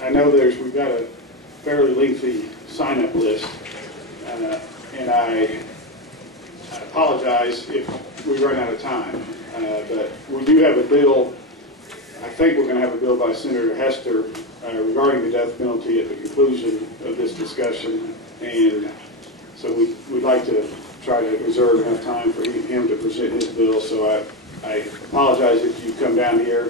I know we've got a fairly lengthy sign-up list, and I apologize if we run out of time, but we do have a bill. I think we're going to have a bill by Senator Hester regarding the death penalty at the conclusion of this discussion, and so we'd like to try to reserve enough time for him to present his bill. So I apologize if you come down here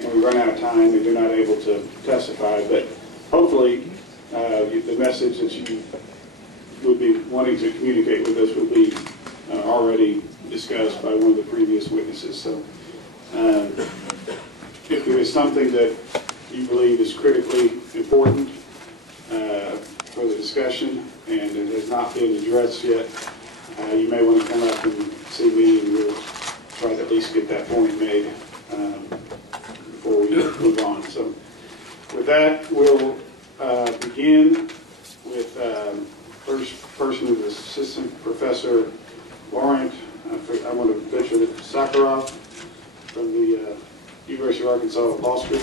and we run out of time and you're not able to testify, but hopefully the message that you would be wanting to communicate with us will be already discussed by one of the previous witnesses. So if there is something that you believe is critically important for the discussion and it has not been addressed yet, you may want to come up and see me, and we'll try to at least get that point made before we move on. So with that, we'll begin with first person is Assistant Professor Laurent, I want to venture that Sakharov from the University of Arkansas Law School.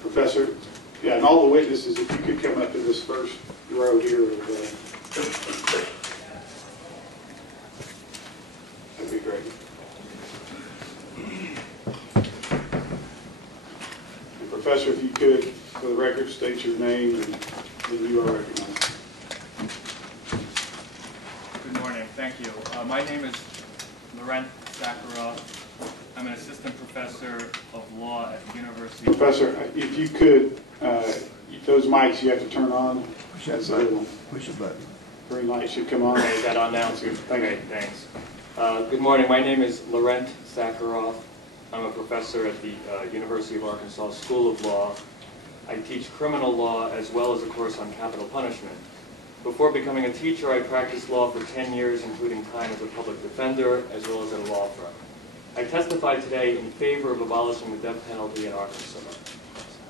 Professor, yeah, and all the witnesses, if you could come up to this first row here. That'd be great. And Professor, if you could, for the record, state your name and then you are recognized. Good morning. Thank you. My name is Laurent Sakharov. I'm an assistant professor of law at the University. Professor, if you could, those mics you have to turn on. Push that button. Push the button. Green light should come on. Okay, is that on now? Okay, thanks. Good morning. My name is Laurent Sakharov. I'm a professor at the University of Arkansas School of Law. I teach criminal law as well as a course on capital punishment. Before becoming a teacher, I practiced law for 10 years, including time as a public defender as well as at a law firm. I testify today in favor of abolishing the death penalty in Arkansas.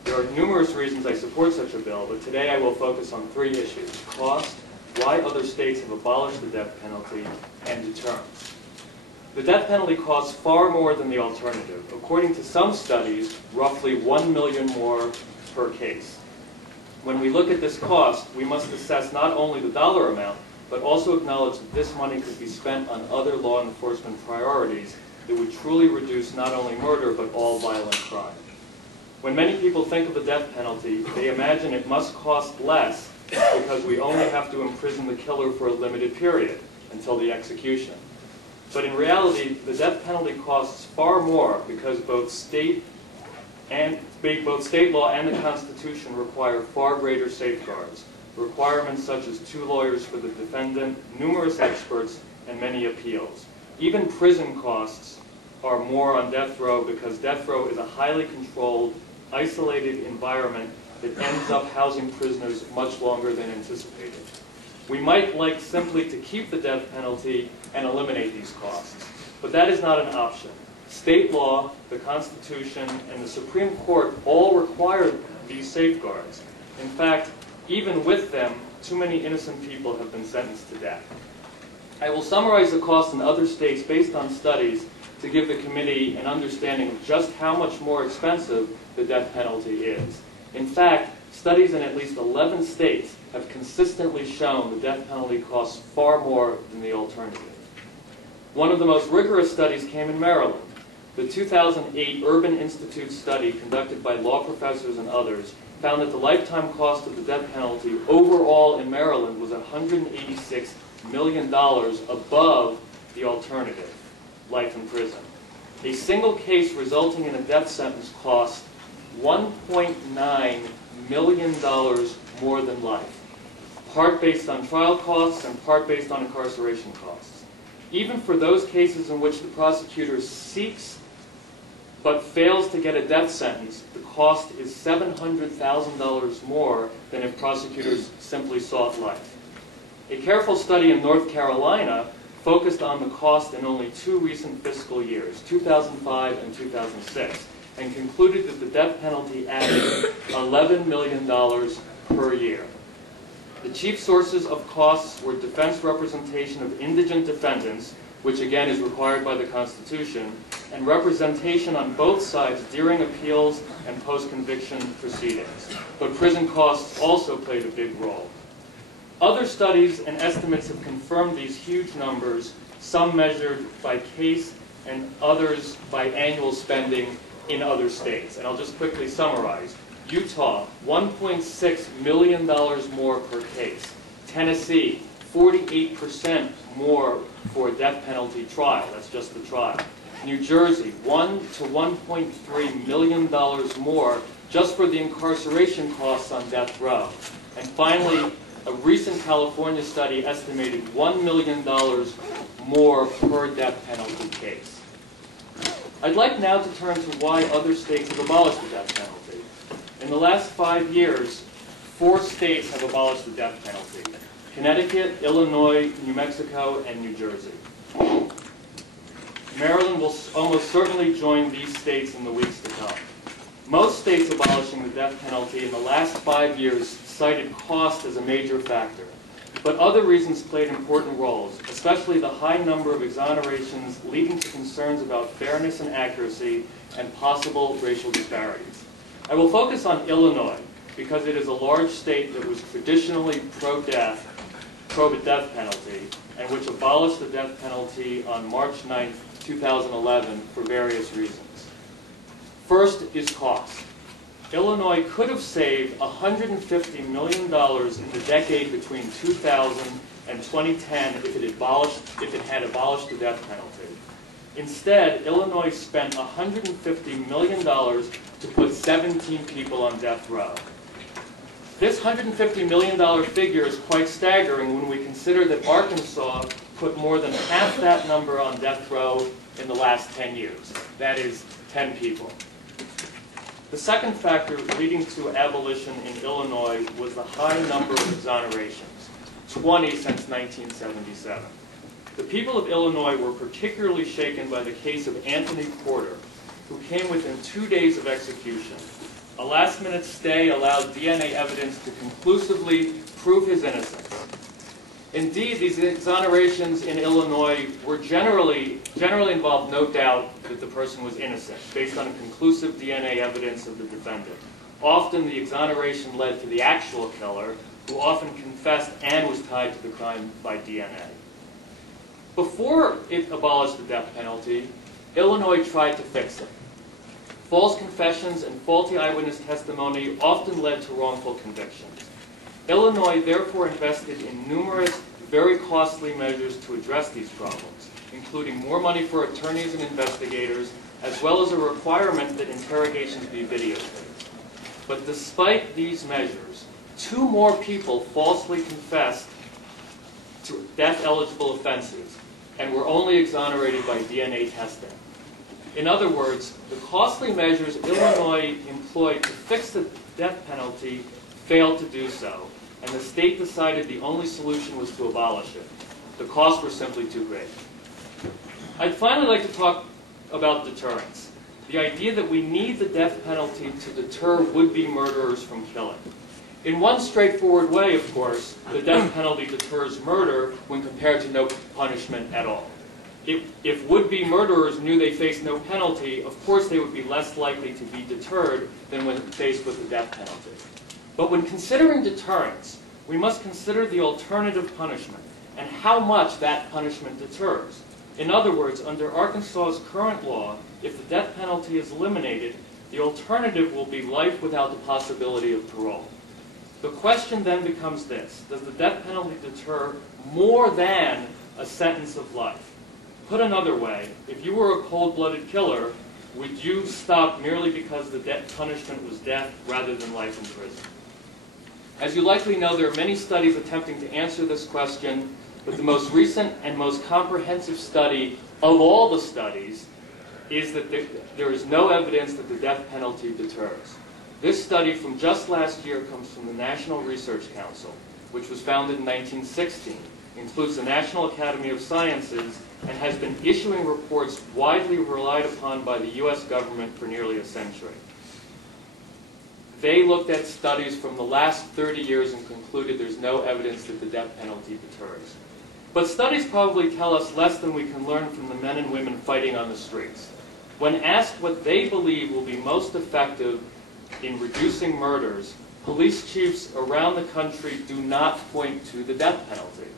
There are numerous reasons I support such a bill, but today I will focus on three issues: cost, why other states have abolished the death penalty, and deterrence. The death penalty costs far more than the alternative. According to some studies, roughly $1 million more per case. When we look at this cost, we must assess not only the dollar amount, but also acknowledge that this money could be spent on other law enforcement priorities that would truly reduce not only murder, but all violent crime. When many people think of the death penalty, they imagine it must cost less because we only have to imprison the killer for a limited period, until the execution. But in reality, the death penalty costs far more because both state law and the Constitution require far greater safeguards, requirements such as 2 lawyers for the defendant, numerous experts, and many appeals. Even prison costs are more on death row because death row is a highly controlled, isolated environment that ends up housing prisoners much longer than anticipated. We might like simply to keep the death penalty and eliminate these costs, but that is not an option. State law, the Constitution, and the Supreme Court all require these safeguards. In fact, even with them, too many innocent people have been sentenced to death. I will summarize the costs in other states based on studies to give the committee an understanding of just how much more expensive the death penalty is. In fact, studies in at least 11 states have consistently shown the death penalty costs far more than the alternative. One of the most rigorous studies came in Maryland. The 2008 Urban Institute study conducted by law professors and others found that the lifetime cost of the death penalty overall in Maryland was $186 million above the alternative, life in prison. A single case resulting in a death sentence cost $1.9 million more than life, part based on trial costs and part based on incarceration costs. Even for those cases in which the prosecutor seeks but fails to get a death sentence, the cost is $700,000 more than if prosecutors simply sought life. A careful study in North Carolina focused on the cost in only 2 recent fiscal years, 2005 and 2006, and concluded that the death penalty added $11 million per year. The chief sources of costs were defense representation of indigent defendants which again is required by the Constitution, and representation on both sides during appeals and post-conviction proceedings. But prison costs also played a big role. Other studies and estimates have confirmed these huge numbers, some measured by case and others by annual spending in other states. And I'll just quickly summarize. Utah, $1.6 million more per case. Tennessee, 48% more for a death penalty trial. That's just the trial. New Jersey, $1 to $1.3 million more just for the incarceration costs on death row. And finally, a recent California study estimated $1 million more per death penalty case. I'd like now to turn to why other states have abolished the death penalty. In the last 5 years, 4 states have abolished the death penalty: Connecticut, Illinois, New Mexico, and New Jersey. Maryland will almost certainly join these states in the weeks to come. Most states abolishing the death penalty in the last 5 years cited cost as a major factor, but other reasons played important roles, especially the high number of exonerations leading to concerns about fairness and accuracy and possible racial disparities. I will focus on Illinois because it is a large state that was traditionally pro-death, pro-death penalty, and which abolished the death penalty on March 9, 2011 for various reasons. First is cost. Illinois could have saved $150 million in the decade between 2000 and 2010 if it had abolished the death penalty. Instead, Illinois spent $150 million to put 17 people on death row. This $150 million figure is quite staggering when we consider that Arkansas put more than half that number on death row in the last 10 years. That is 10 people. The second factor leading to abolition in Illinois was the high number of exonerations, 20 since 1977. The people of Illinois were particularly shaken by the case of Anthony Porter, who came within 2 days of execution. A last-minute stay allowed DNA evidence to conclusively prove his innocence. Indeed, these exonerations in Illinois were generally involved no doubt that the person was innocent, based on a conclusive DNA evidence of the defendant. Often the exoneration led to the actual killer, who often confessed and was tied to the crime by DNA. Before it abolished the death penalty, Illinois tried to fix it. False confessions and faulty eyewitness testimony often led to wrongful convictions. Illinois therefore invested in numerous, very costly measures to address these problems, including more money for attorneys and investigators, as well as a requirement that interrogations be videotaped. But despite these measures, 2 more people falsely confessed to death-eligible offenses and were only exonerated by DNA testing. In other words, the costly measures Illinois employed to fix the death penalty failed to do so, and the state decided the only solution was to abolish it. The costs were simply too great. I'd finally like to talk about deterrence, the idea that we need the death penalty to deter would-be murderers from killing. In one straightforward way, of course, the death penalty deters murder when compared to no punishment at all. If would-be murderers knew they faced no penalty, of course they would be less likely to be deterred than when faced with the death penalty. But when considering deterrence, we must consider the alternative punishment and how much that punishment deters. In other words, under Arkansas's current law, if the death penalty is eliminated, the alternative will be life without the possibility of parole. The question then becomes this: does the death penalty deter more than a sentence of life? Put another way, if you were a cold-blooded killer, would you stop merely because the death punishment was death rather than life in prison? As you likely know, there are many studies attempting to answer this question, but the most recent and most comprehensive study of all the studies is that there is no evidence that the death penalty deters. This study from just last year comes from the National Research Council, which was founded in 1916, includes the National Academy of Sciences, and has been issuing reports widely relied upon by the U.S. government for nearly a century. They looked at studies from the last 30 years and concluded there's no evidence that the death penalty deters. But studies probably tell us less than we can learn from the men and women fighting on the streets. When asked what they believe will be most effective in reducing murders, police chiefs around the country do not point to the death penalty.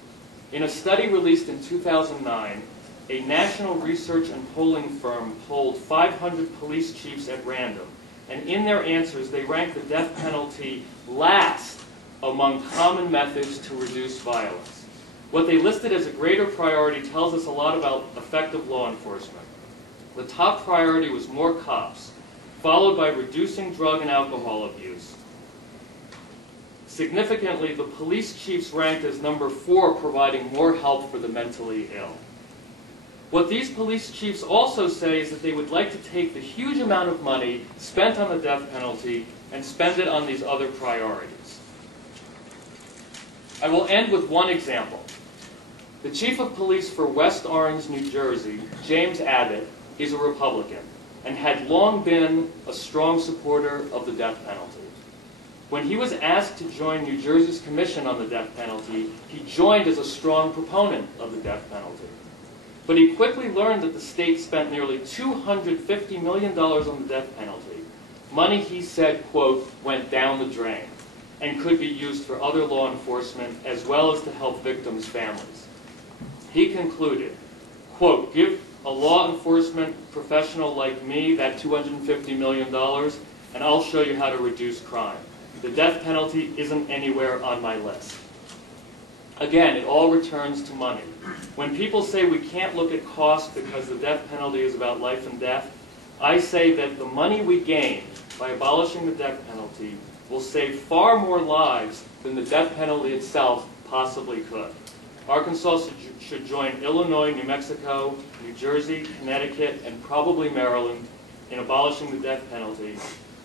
In a study released in 2009, a national research and polling firm polled 500 police chiefs at random, and in their answers they ranked the death penalty last among common methods to reduce violence. What they listed as a greater priority tells us a lot about effective law enforcement. The top priority was more cops, followed by reducing drug and alcohol abuse. Significantly, the police chiefs ranked as number 4, providing more help for the mentally ill. What these police chiefs also say is that they would like to take the huge amount of money spent on the death penalty and spend it on these other priorities. I will end with one example. The chief of police for West Orange, New Jersey, James Abbott, is a Republican and had long been a strong supporter of the death penalty. When he was asked to join New Jersey's Commission on the Death Penalty, he joined as a strong proponent of the death penalty. But he quickly learned that the state spent nearly $250 million on the death penalty. Money, he said, quote, went down the drain and could be used for other law enforcement as well as to help victims' families. He concluded, quote, give a law enforcement professional like me that $250 million and I'll show you how to reduce crime. The death penalty isn't anywhere on my list. Again, it all returns to money. When people say we can't look at cost because the death penalty is about life and death, I say that the money we gain by abolishing the death penalty will save far more lives than the death penalty itself possibly could. Arkansas should join Illinois, New Mexico, New Jersey, Connecticut, and probably Maryland in abolishing the death penalty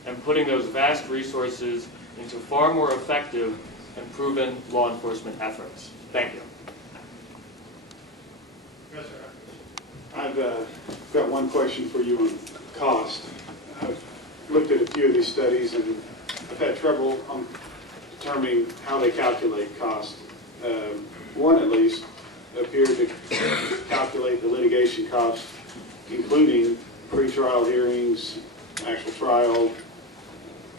and putting those vast resources into far more effective and proven law enforcement efforts. Thank you. Yes, sir. I've got one question for you on cost. I've looked at a few of these studies and I've had trouble on determining how they calculate cost. One, at least, appeared to calculate the litigation costs, including pretrial hearings, actual trial,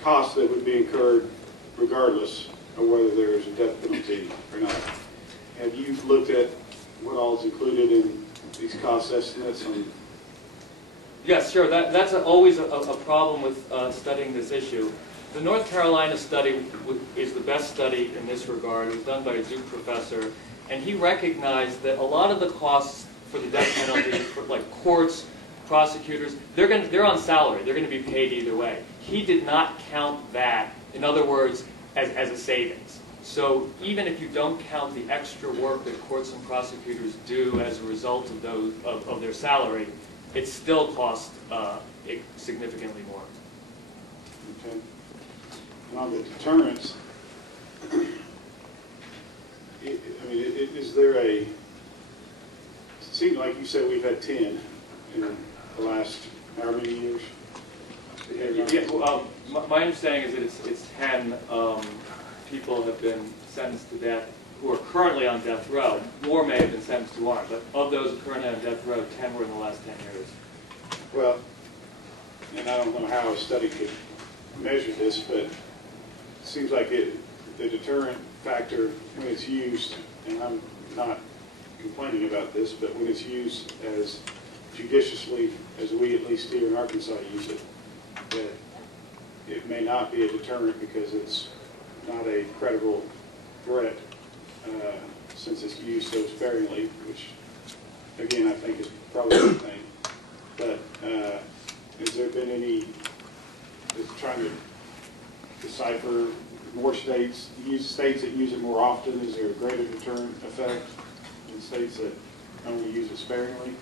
costs that would be incurred regardless of whether there is a death penalty or not. Have you looked at what all is included in these cost estimates? Yes, sure. That's always a problem with studying this issue. The North Carolina study is the best study in this regard. It was done by a Duke professor, and he recognized that a lot of the costs for the death penalty, for like courts, prosecutors, they're on salary. They're going to be paid either way. He did not count that, in other words, as a savings. So even if you don't count the extra work that courts and prosecutors do as a result of those of their salary, it still costs significantly more. Okay. And on the deterrence, is there a, it seems like you said we've had 10 in the last how many years? Yeah, my understanding is that it's 10 people have been sentenced to death who are currently on death row. More may have been sentenced who aren't, but of those currently on death row, 10 were in the last 10 years. Well, and I don't know how a study could measure this, but it seems like the deterrent factor when it's used, and I'm not complaining about this, but when it's used as judiciously as we at least here in Arkansas use it, that it may not be a deterrent because it's not a credible threat since it's used so sparingly, which again I think is probably a good thing. But has there been any trying to decipher more states that use it more often? Is there a greater deterrent effect in states that only use it sparingly?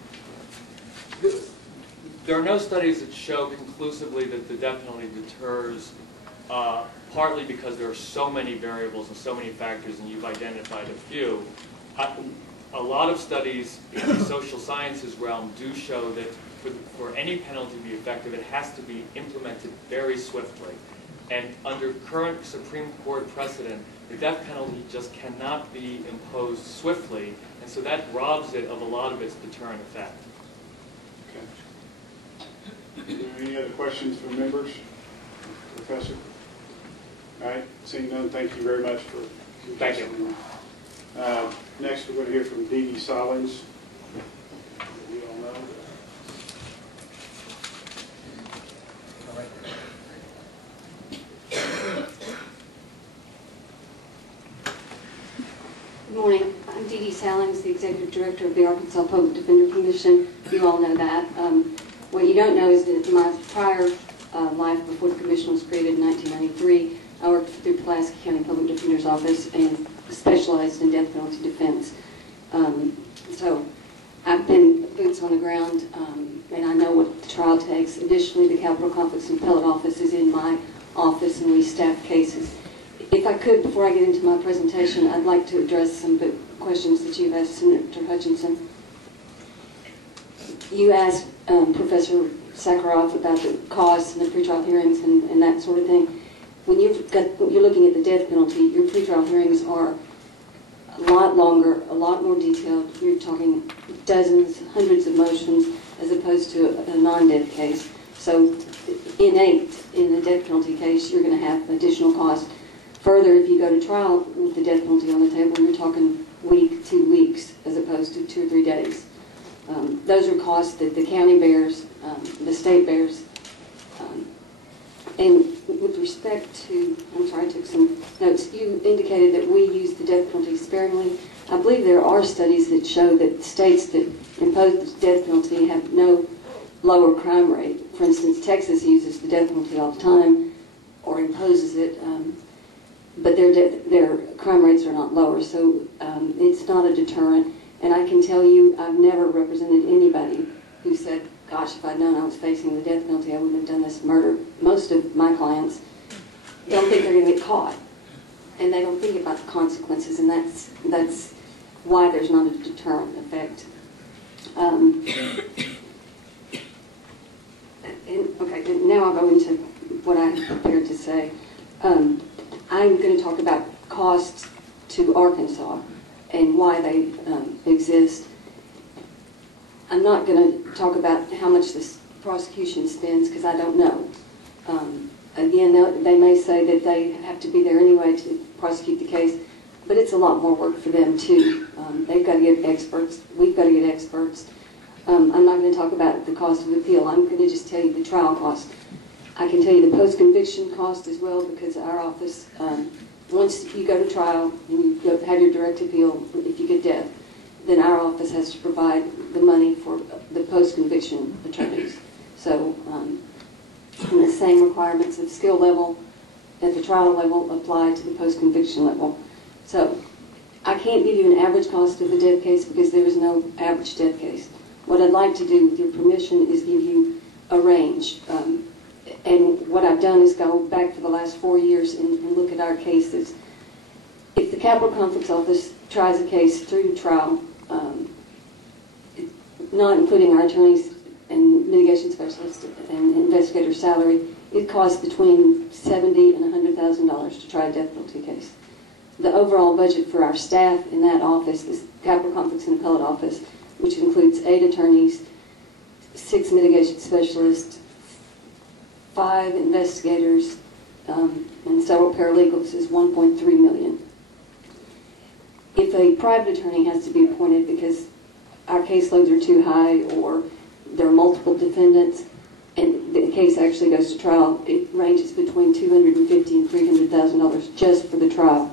There are no studies that show conclusively that the death penalty deters, partly because there are so many variables and so many factors, and you've identified a few. A lot of studies in the social sciences realm do show that for any penalty to be effective, it has to be implemented very swiftly. And under current Supreme Court precedent, the death penalty just cannot be imposed swiftly, and so that robs it of a lot of its deterrent effect. Okay. Are there any other questions from members? Professor? All right, seeing none, thank you very much for your Thank you. testimony. Next, we're going to hear from Dee Sollings. We all know. Good morning. I'm Dee Sollings, the Executive Director of the Arkansas Public Defender Commission. You all know that. What you don't know is that my prior life before the Commission was created in 1993, I worked for the Pulaski County Public Defender's Office and specialized in death penalty defense. So I've been boots on the ground, and I know what the trial takes. Additionally, the Capital Conflicts and Appellate Office is in my office, and we staff cases. If I could, before I get into my presentation, I'd like to address some of the questions that you've asked Senator Hutchinson. You asked Professor Sakharov about the costs and the pretrial hearings and that sort of thing. When you're looking at the death penalty, your pretrial hearings are a lot longer, a lot more detailed. You're talking dozens, hundreds of motions, as opposed to a non-death case. So innate in the death penalty case, you're going to have additional costs. Further, if you go to trial with the death penalty on the table, you're talking week, 2 weeks, as opposed to 2 or 3 days. Those are costs that the county bears, the state bears. And with respect to, I'm sorry, I took some notes. You indicated that we use the death penalty sparingly. I believe there are studies that show that states that impose the death penalty have no lower crime rate. For instance, Texas uses the death penalty all the time, or imposes it. But their crime rates are not lower, so it's not a deterrent. And I can tell you, I've never represented anybody who said, gosh, if I'd known I was facing the death penalty, I wouldn't have done this murder. Most of my clients don't think they're going to get caught, and they don't think about the consequences, and that's why there's not a deterrent effect. Okay, now I'll go into what I prepared to say. I'm going to talk about costs to Arkansas and why they exist. I'm not going to talk about how much this prosecution spends because I don't know. Again, they may say that they have to be there anyway to prosecute the case, but it's a lot more work for them too. They've got to get experts. We've got to get experts. I'm not going to talk about the cost of appeal. I'm going to just tell you the trial cost. I can tell you the post-conviction cost as well, because our office, once you go to trial and you have your direct appeal, if you get death, then our office has to provide the money for the post-conviction attorneys. So the same requirements of skill level at the trial level apply to the post-conviction level. So I can't give you an average cost of the death case because there is no average death case. What I'd like to do, with your permission, is give you a range. And what I've done is go back for the last 4 years and look at our cases. If the Capital Conflicts Office tries a case through trial, not including our attorneys and mitigation specialists and investigator salary, it costs between $70,000 and $100,000 to try a death penalty case. The overall budget for our staff in that office, this Capital Conflicts and Appellate Office, which includes 8 attorneys, 6 mitigation specialists, 5 investigators, and several paralegals, is $1.3 million. If a private attorney has to be appointed because our caseloads are too high or there are multiple defendants and the case actually goes to trial, it ranges between $250,000 and $300,000 just for the trial.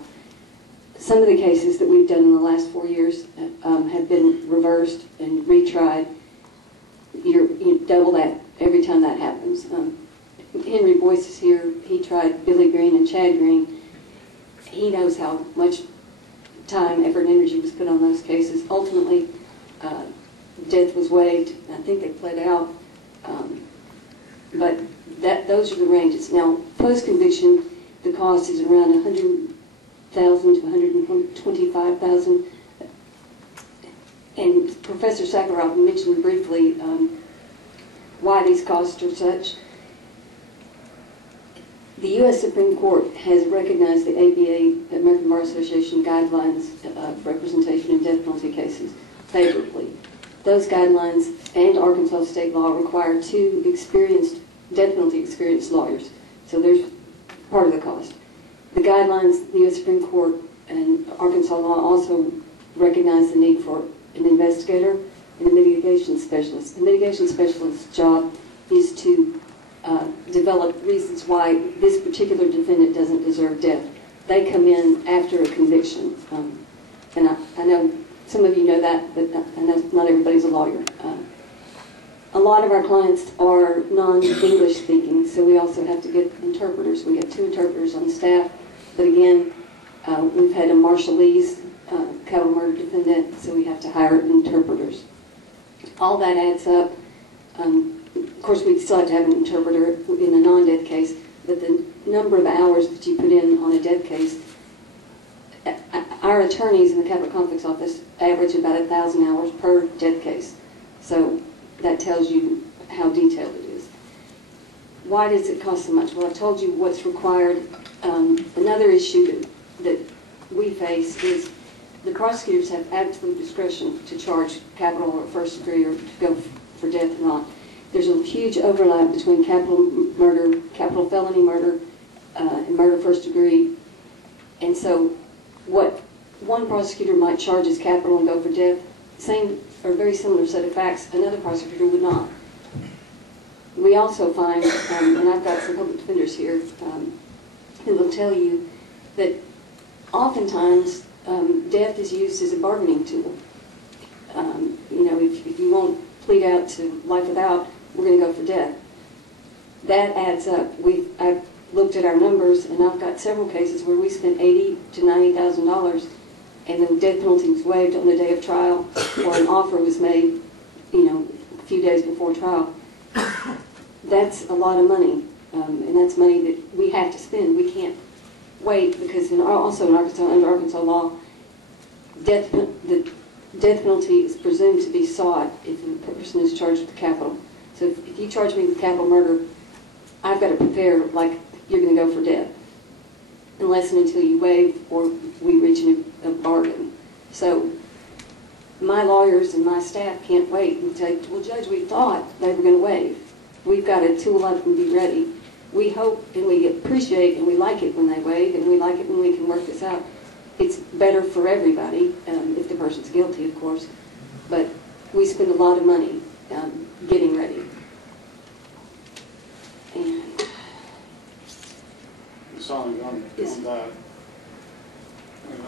Some of the cases that we've done in the last 4 years have been reversed and retried. You double that every time that happens. Henry Boyce is here. He tried Billy Green and Chad Green. He knows how much time, effort, and energy was put on those cases. Ultimately, death was waived. I think they pled out. But those are the ranges. Now, post-conviction, the cost is around $100,000 to $125,000. And Professor Sakharov mentioned briefly why these costs are such. The U.S. Supreme Court has recognized the ABA, American Bar Association guidelines of representation in death penalty cases favorably. Those guidelines and Arkansas state law require 2 death penalty experienced lawyers. So there's part of the cost. The guidelines, the U.S. Supreme Court and Arkansas law also recognize the need for an investigator and a mitigation specialist. The mitigation specialist's job is to develop reasons why this particular defendant doesn't deserve death. They come in after a conviction. And I know some of you know that, but I know not everybody's a lawyer. A lot of our clients are non-English speaking, so we also have to get interpreters. We get 2 interpreters on staff. But again, we've had a marshallese capital murder defendant, so we have to hire interpreters. All that adds up. Of course, we still have to have an interpreter in a non-death case, but the number of hours that you put in on a death case, our attorneys in the Capital Conflicts Office average about 1,000 hours per death case. So that tells you how detailed it is. Why does it cost so much? Well, I've told you what's required. Another issue that we face is the prosecutors have absolute discretion to charge capital or first degree or to go for death or not. There's a huge overlap between capital murder, capital felony murder, and murder first degree. And so what one prosecutor might charge as capital and go for death, same or very similar set of facts, another prosecutor would not. We also find, and I've got some public defenders here who will tell you that oftentimes death is used as a bargaining tool. If you won't plead out to life without, we're going to go for death. That adds up. I've looked at our numbers, and I've got several cases where we spent $80,000 to $90,000, and the death penalty was waived on the day of trial, or an offer was made, a few days before trial. That's a lot of money, and that's money that we have to spend. We can't wait because also in Arkansas, under Arkansas law, the death penalty is presumed to be sought if a person is charged with capital. So if you charge me with capital murder, I've got to prepare like you're going to go for death, unless and until you waive or we reach a bargain. So my lawyers and my staff can't wait and say, well, Judge, we thought they were going to waive. We've got a tool up and be ready. We hope and we appreciate and we like it when they waive, and we like it when we can work this out. It's better for everybody, if the person's guilty, of course, but we spend a lot of money getting ready. And On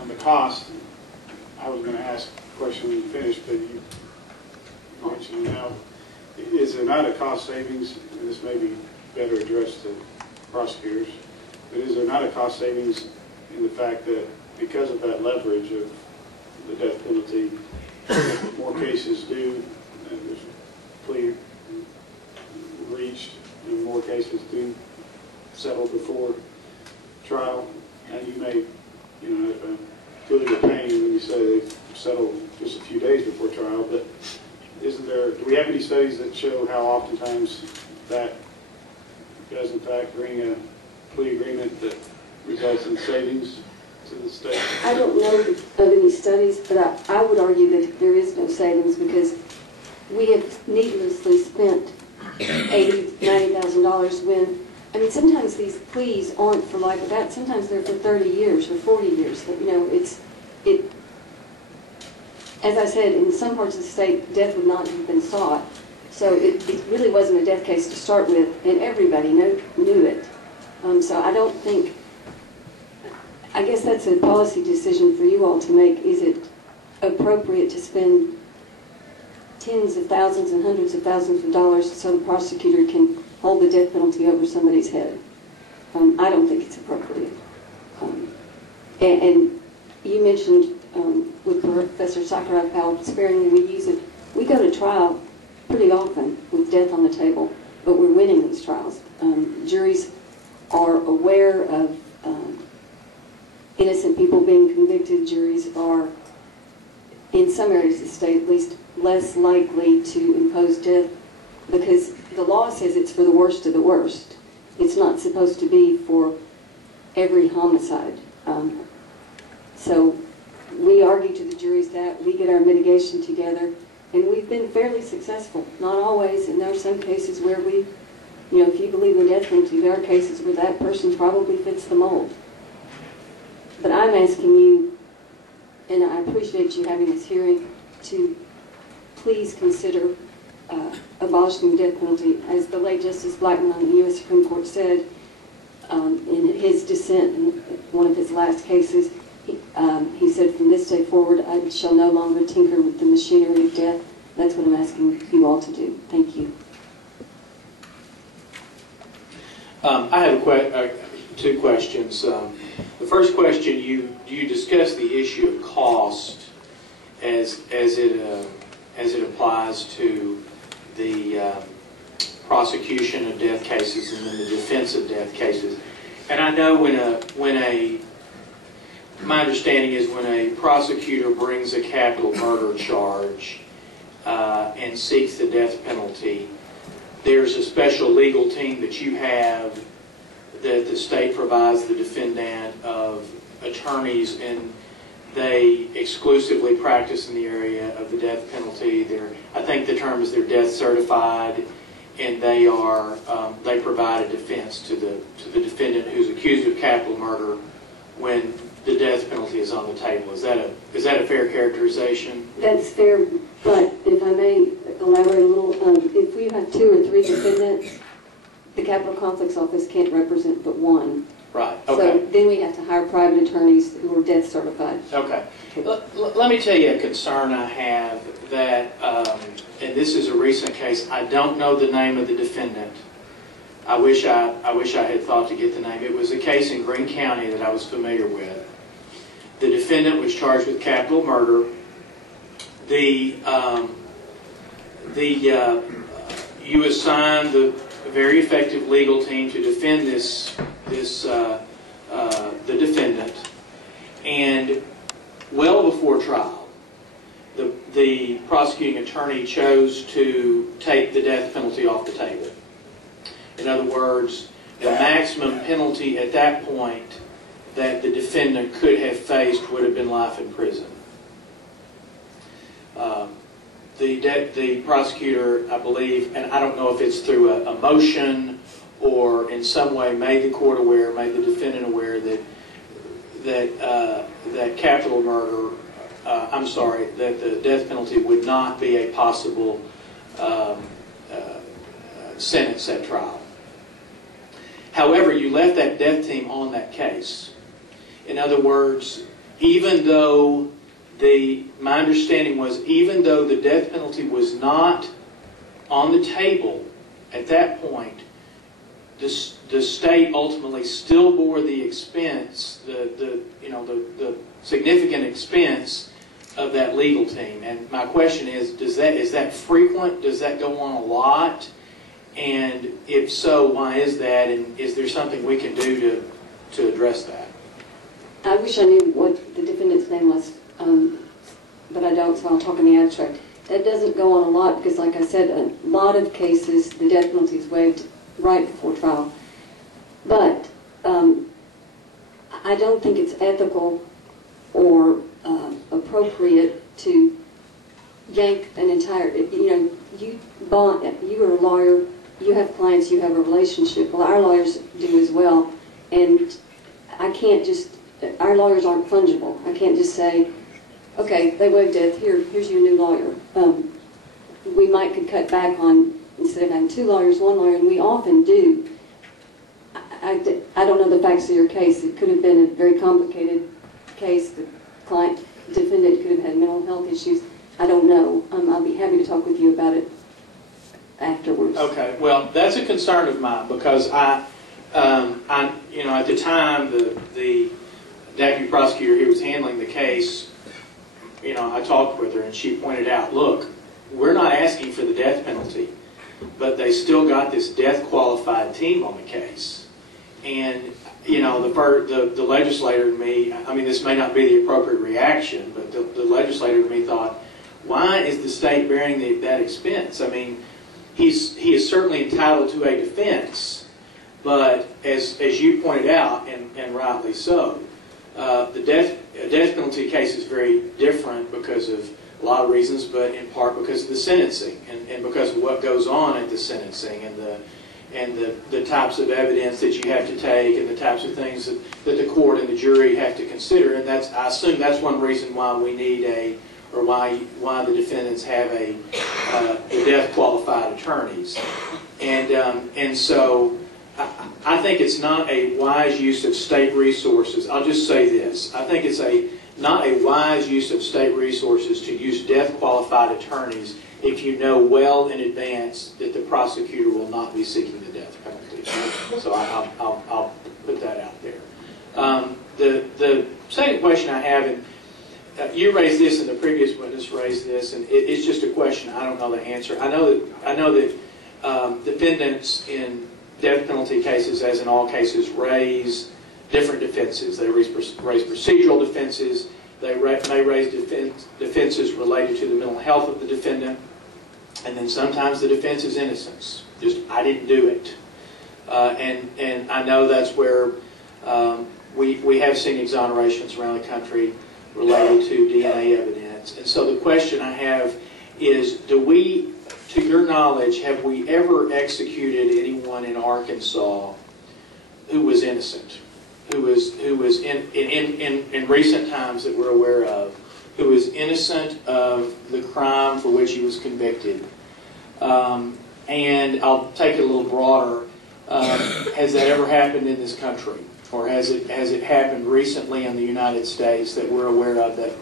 the cost, I was going to ask a question when you finished, but you mentioned now, is there not a cost savings, and this may be better addressed to prosecutors, but is there not a cost savings in the fact that because of that leverage of the death penalty, more cases do, and there's a plea reached, and more cases do settle before trial, and you may, feel your pain when you say they settle just a few days before trial, but do we have any studies that show how oftentimes that does in fact bring a plea agreement that results in savings to the state? I don't know of any studies, but I would argue that there is no savings because we have needlessly spent $80,000, $90,000 when, sometimes these pleas aren't for life without. Sometimes they're for 30 years or 40 years. As I said, in some parts of the state, death would not have been sought. So it really wasn't a death case to start with, and everybody knew it. So I don't think, I guess that's a policy decision for you all to make. Is it appropriate to spend tens of thousands and hundreds of thousands of dollars so the prosecutor can hold the death penalty over somebody's head? I don't think it's appropriate. And you mentioned with Professor Sakharov how sparingly we use it. We go to trial pretty often with death on the table, but we're winning these trials. Juries are aware of innocent people being convicted. Juries are, in some areas of the state at least, less likely to impose death because the law says it's for the worst of the worst. it's not supposed to be for every homicide. So we argue to the juries that, we get our mitigation together, and we've been fairly successful. Not always, and there are some cases where we, if you believe in the death penalty, there are cases where that person probably fits the mold. But I'm asking you, and I appreciate you having this hearing, to please consider abolishing the death penalty. As the late Justice Blackmun on the U.S. Supreme Court said in his dissent in one of his last cases, he said, from this day forward, I shall no longer tinker with the machinery of death. That's what I'm asking you all to do. Thank you. I have two questions. The first question, you discussed the issue of cost as it applies to the prosecution of death cases and then the defense of death cases. And I know my understanding is when a prosecutor brings a capital murder charge and seeks the death penalty, there's a special legal team that you have that the state provides the defendant of attorneys, and they exclusively practice in the area of the death penalty. I think the term is they're death certified, and they provide a defense to the defendant who's accused of capital murder when the death penalty is on the table. Is that a fair characterization? That's fair, but if I may elaborate a little, if we have 2 or 3 defendants, the Capital Conflicts Office can't represent but one. Right, okay. So then we have to hire private attorneys who are death certified. Okay. Let me tell you a concern I have that, and this is a recent case, I don't know the name of the defendant. I wish I had thought to get the name. It was a case in Greene County that I was familiar with. The defendant was charged with capital murder. You assigned the very effective legal team to defend the defendant, and well before trial, the prosecuting attorney chose to take the death penalty off the table. In other words, the maximum penalty at that point that the defendant could have faced would have been life in prison. The prosecutor, I believe, and I don't know if it's through a motion or in some way made the court aware, made the defendant aware that capital murder, that the death penalty would not be a possible sentence at trial. However, you left that death team on that case. In other words, even though my understanding was, even though the death penalty was not on the table at that point, the state ultimately still bore the expense, the significant expense of that legal team. And my question is that frequent? Does that go on a lot? And if so, why is that? And is there something we can do to address that? I wish I knew what the defendant's name was, but I don't, so I'll talk in the abstract. That doesn't go on a lot because, like I said, a lot of cases the death penalty is waived right before trial. But I don't think it's ethical or appropriate to yank an entire, you are a lawyer, you have clients, you have a relationship. Well, our lawyers do as well. And I can't just, our lawyers aren't fungible. I can't just say, okay, they waived death, here's your new lawyer. We could cut back on, instead of having 2 lawyers, 1 lawyer, and we often do. I don't know the facts of your case. It could have been a very complicated case. The defendant could have had mental health issues. I don't know. I'll be happy to talk with you about it afterwards. Okay. Well, that's a concern of mine because at the time the deputy prosecutor who was handling the case, I talked with her and she pointed out, look, we're not asking for the death penalty, but they still got this death qualified team on the case. And the legislator in me, this may not be the appropriate reaction, but the legislator in me thought, why is the state bearing that expense? He is certainly entitled to a defense, But as you pointed out, and rightly so, a death penalty case is very different because of a lot of reasons, but in part because of the sentencing and because of what goes on at the sentencing and the types of evidence that you have to take and the types of things that the court and the jury have to consider. And I assume that's one reason why we need why the defendants have the death qualified attorneys. And so I think it's not a wise use of state resources. I'll just say this. I think it's not a wise use of state resources to use death qualified attorneys if you know well in advance that the prosecutor will not be seeking the death penalty. So I'll put that out there. The second question I have, and you raised this and the previous witness raised this, and it's just a question I don't know the answer. I know that defendants in death penalty cases, as in all cases, raise different defenses. They raise procedural defenses. They may raise defenses related to the mental health of the defendant. And then sometimes the defense is innocence. Just, I didn't do it. And I know that's where we have seen exonerations around the country related to DNA evidence. And so the question I have is, to your knowledge, have we ever executed anyone in Arkansas who was innocent? Who was in recent times that we're aware of, who was innocent of the crime for which he was convicted? And I'll take it a little broader. Has that ever happened in this country? Or has it happened recently in the United States that we're aware of that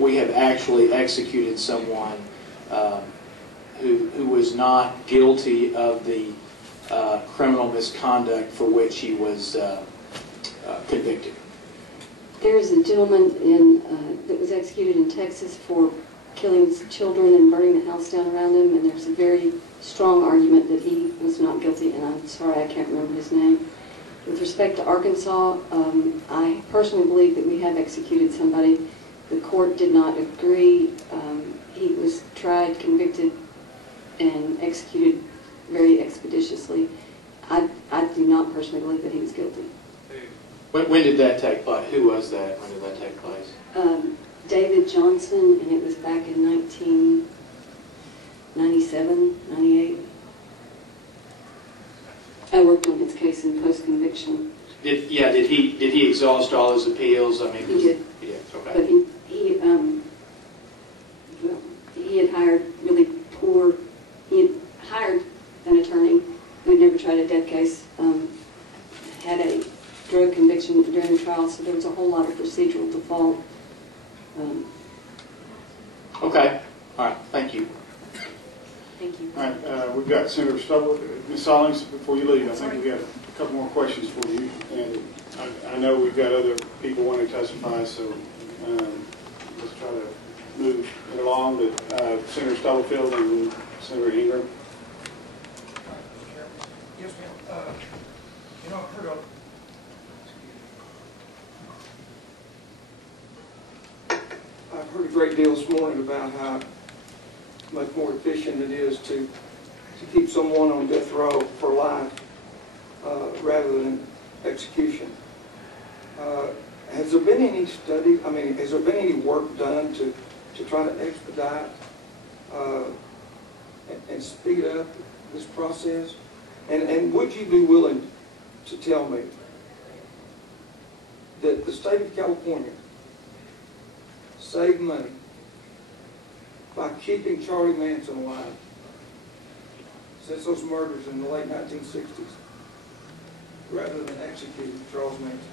we have actually executed someone who was not guilty of the criminal misconduct for which he was convicted? There's a gentleman that was executed in Texas for killing children and burning the house down around him, and there's a very strong argument that he was not guilty, and I'm sorry I can't remember his name. With respect to Arkansas, I personally believe that we have executed somebody. The court did not agree. He was tried, convicted, and executed very expeditiously. I do not personally believe that he was guilty. When did that take place? Who was that? When did that take place? David Johnson, and it was back in 1997, 98. I worked on his case in post-conviction. Did he exhaust all his appeals? I mean, he did. He did. Okay. But he had hired really poor. He had hired an attorney who had never tried a death case. Had a drug conviction during the trial, so there was a whole lot of procedural default. Okay. All right. Thank you. Thank you. All right, we've got Senator Stubble. Ms. Stallings, before you leave, I think we've got a couple more questions for you. And I know we've got other people wanting to testify, so let's try to move it along. But Senator Stubblefield and Senator Ingram. Yes, ma'am. I've heard a great deal this morning about how much more efficient it is to keep someone on death row for life rather than execution. Has there been any study, has there been any work done to try to expedite and speed up this process? And would you be willing to tell me that the state of California saved money by keeping Charlie Manson alive since those murders in the late 1960s, rather than executing Charles Manson?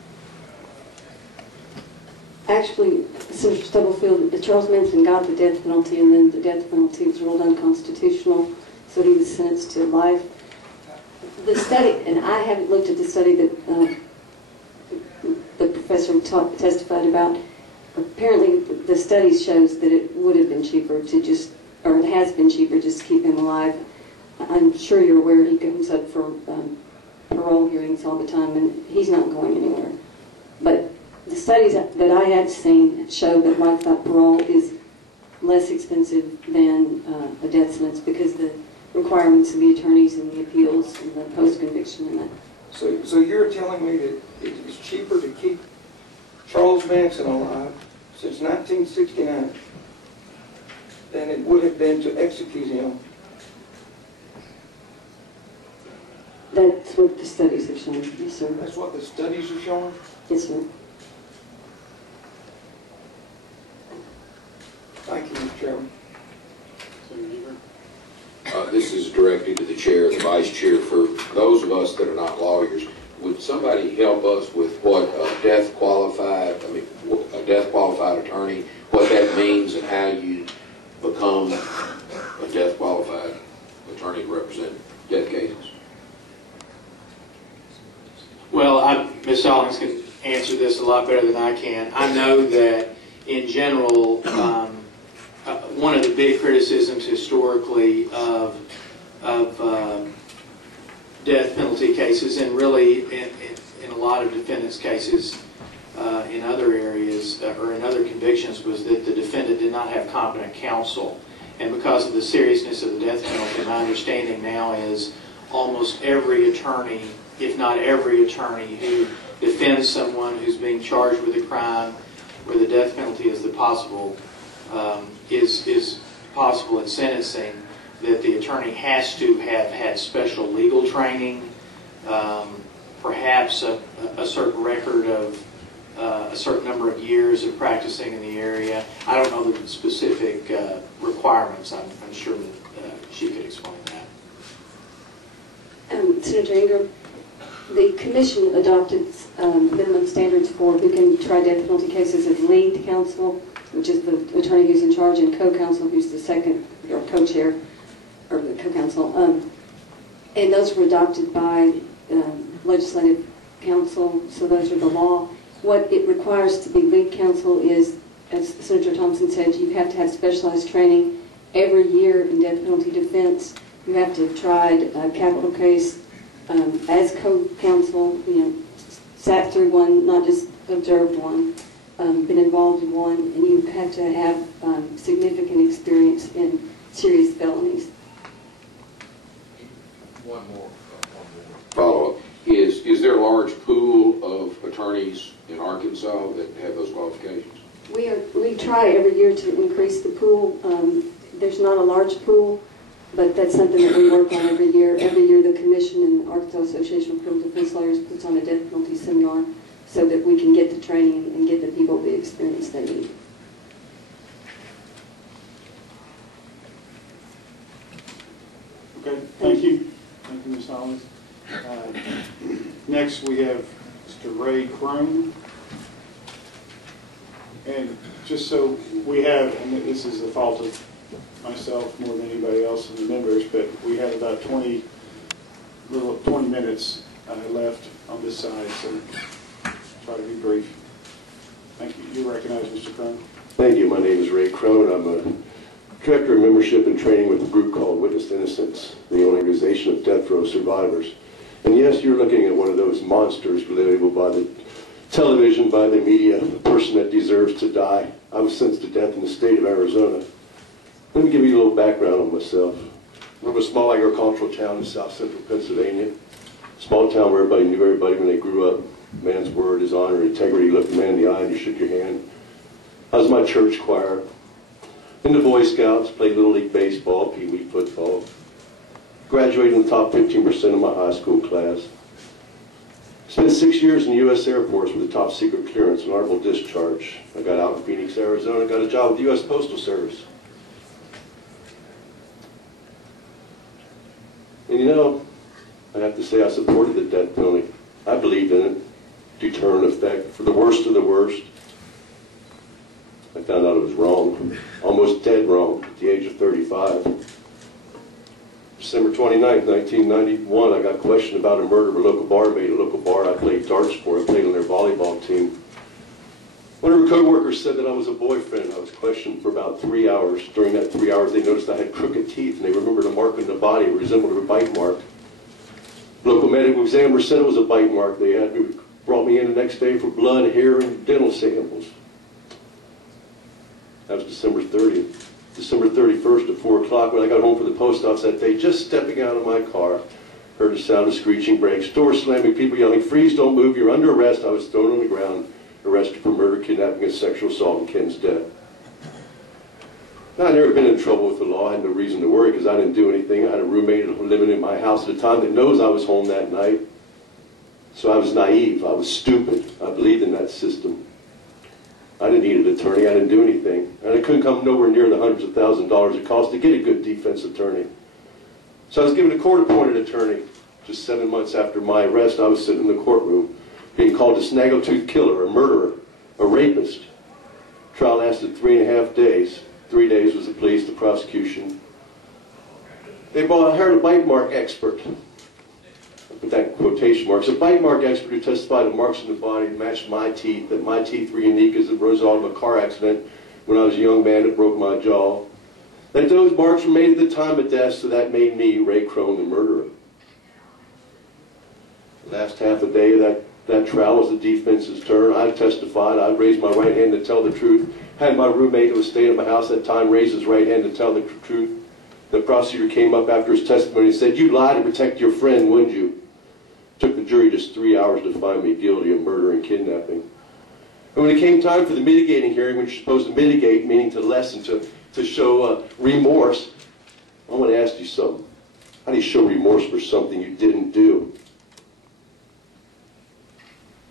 Actually, Senator Stubblefield, Charles Manson got the death penalty, and then the death penalty was ruled unconstitutional, so he was sentenced to life. The study, and I haven't looked at the study that the professor testified about. Apparently, the study shows that it would have been cheaper to just, or it has been cheaper just to keep him alive. I'm sure you're aware he comes up for parole hearings all the time, and he's not going anywhere. But the studies that I have seen show that life without parole is less expensive than a death sentence because the requirements of the attorneys and the appeals and the post-conviction and that So you're telling me that it is cheaper to keep Charles Manson alive since 1969 than it would have been to execute him? That's what the studies have shown, yes, sir. That's what the studies are showing? Yes, sir. Thank you, Mr. Chairman. This is directed to the chair, the vice chair. For those of us that are not lawyers, would somebody help us with what a death qualified attorney, what that means and how you become a death qualified attorney to represent death cases? Well, Ms. Stallings can answer this a lot better than I can. I know that in general, one of the big criticisms historically of death penalty cases, and really in a lot of defendants' cases in other areas or in other convictions, was that the defendant did not have competent counsel. And because of the seriousness of the death penalty, my understanding now is almost every attorney, if not every attorney, who defends someone who's being charged with a crime where the death penalty is possible in sentencing, that the attorney has to have had special legal training, perhaps a certain record of a certain number of years of practicing in the area. I don't know the specific requirements. I'm sure that she could explain that. Senator Ingram, the commission adopted minimum standards for who can try death penalty cases as lead counsel, which is the attorney who's in charge, and co-counsel, who's the second, or co-chair, or the co-counsel. And those were adopted by legislative council, so those are the law. What it requires to be lead counsel is, as Senator Thompson said, you have to have specialized training every year in death penalty defense. You have to have tried a capital case as co-counsel, sat through one, not just observed one, been involved in one, and you have to have significant experience in serious felonies. One more follow-up. Is there a large pool of attorneys in Arkansas that have those qualifications? We try every year to increase the pool. There's not a large pool, but that's something that we work on every year. Every year the Commission and the Arkansas Association of Criminal Defense Lawyers puts on a death penalty seminar so that we can get the training and get the people the experience they need. Okay, thank you. Thank you, Ms. Hollins. Next, we have Mr. Ray Crone. And just so we have, and this is the fault of myself more than anybody else in the members, but we have about 20 minutes left on this side, so try to be brief. Thank you. You're recognized, Mr. Crone. Thank you. My name is Ray Crone. I'm a director of membership and training with a group called Witness to Innocence, the organization of death row survivors. And yes, you're looking at one of those monsters labeled by the television, by the media, the person that deserves to die. I was sentenced to death in the state of Arizona. Let me give you a little background on myself. I live in a small agricultural town in south central Pennsylvania. Small town where everybody knew everybody when they grew up. Man's word, his honor, integrity. You looked the man in the eye and you shook your hand. I was my church choir. In the Boy Scouts, played Little League Baseball, Pee Wee football. Graduated in the top 15% of my high school class. Spent 6 years in the U.S. Air Force with a top secret clearance, an honorable discharge. I got out in Phoenix, Arizona, got a job with the U.S. Postal Service. And I have to say I supported the death penalty. I believed in it. Deterrent effect for the worst of the worst. I found out it was wrong. Almost dead wrong at the age of 35. December 29th, 1991, I got questioned about a murder of a local barmaid, a local bar I played darts for. I played on their volleyball team. One of her co-workers said that I was a boyfriend. I was questioned for about 3 hours. During that 3 hours, they noticed I had crooked teeth, and they remembered a mark on the body. It resembled a bite mark. Local medical examiner said it was a bite mark. They brought me in the next day for blood, hair, and dental samples. That was December 30th. December 31st at 4 o'clock, when I got home from the post office that day, just stepping out of my car, Heard the sound of screeching brakes, doors slamming, people yelling, "Freeze, don't move, you're under arrest." I was thrown on the ground, arrested for murder, kidnapping, and sexual assault, and Kim's death. Now, I'd never been in trouble with the law. I had no reason to worry because I didn't do anything. I had a roommate living in my house at the time that knows I was home that night. So I was naive. I was stupid. I believed in that system. I didn't need an attorney. I didn't do anything. And I couldn't come nowhere near the hundreds of thousands of dollars it costs to get a good defense attorney. So I was given a court-appointed attorney. Just 7 months after my arrest, I was sitting in the courtroom being called a snaggletooth killer, a murderer, a rapist. Trial lasted 3.5 days. 3 days was the police, the prosecution. They hired a bite mark expert. I put that in quotation marks. A bite mark expert who testified that marks in the body matched my teeth, that my teeth were unique as a result of a car accident when I was a young man that broke my jaw. That those marks were made at the time of death, so that made me Ray Crone, the murderer. The last half a day of that trial was the defense's turn. I testified. I raised my right hand to tell the truth. Had my roommate who was staying at my house at that time raise his right hand to tell the truth. The prosecutor came up after his testimony and said, "You'd lie to protect your friend, wouldn't you?" It took the jury just 3 hours to find me guilty of murder and kidnapping. And when it came time for the mitigating hearing, when you're supposed to mitigate, meaning to lessen, to show remorse, I want to ask you something. How do you show remorse for something you didn't do?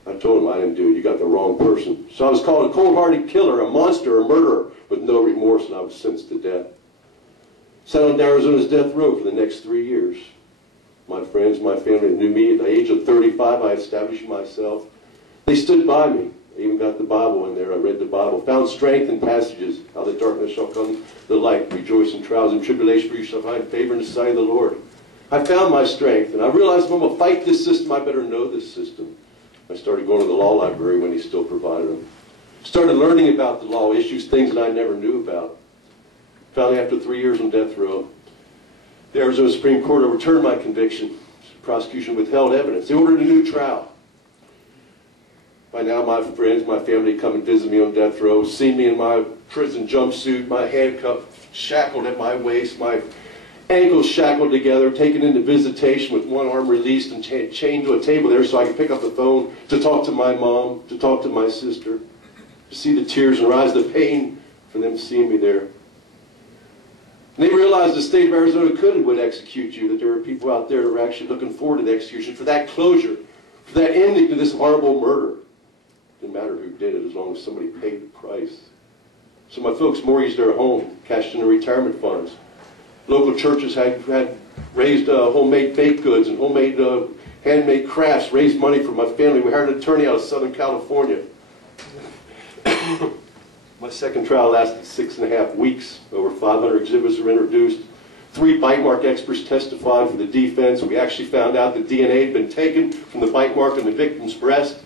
I told him I didn't do it. You got the wrong person. So I was called a cold-hearted killer, a monster, a murderer, with no remorse, and I was sentenced to death. Sat on Arizona's death row for the next 3 years. My friends, my family that knew me at the age of 35, I established myself. They stood by me. I even got the Bible in there. I read the Bible. Found strength in passages. How the darkness shall come the light. Rejoice in trials and tribulation, for you shall find favor in the sight of the Lord. I found my strength, and I realized if I'm going to fight this system, I better know this system. I started going to the law library when he still provided them. Started learning about the law issues, things that I never knew about. Finally, after 3 years on death row, the Arizona Supreme Court overturned my conviction. The prosecution withheld evidence. They ordered a new trial. By now, my friends, my family come and visit me on death row, see me in my prison jumpsuit, my handcuff shackled at my waist, my ankles shackled together, taken into visitation with one arm released and chained to a table there so I could pick up the phone to talk to my mom, to talk to my sister, to see the tears in her eyes, the pain for them seeing me there. And they realized the state of Arizona could and would execute you, that there were people out there that were actually looking forward to the execution, for that closure, for that ending to this horrible murder. Didn't matter who did it as long as somebody paid the price. So my folks mortgaged their home, cashed in their retirement funds. Local churches had raised homemade baked goods and homemade handmade crafts, raised money for my family. We hired an attorney out of Southern California. My second trial lasted 6.5 weeks. Over 500 exhibits were introduced. 3 bite mark experts testified for the defense. We actually found out that DNA had been taken from the bite mark on the victim's breast.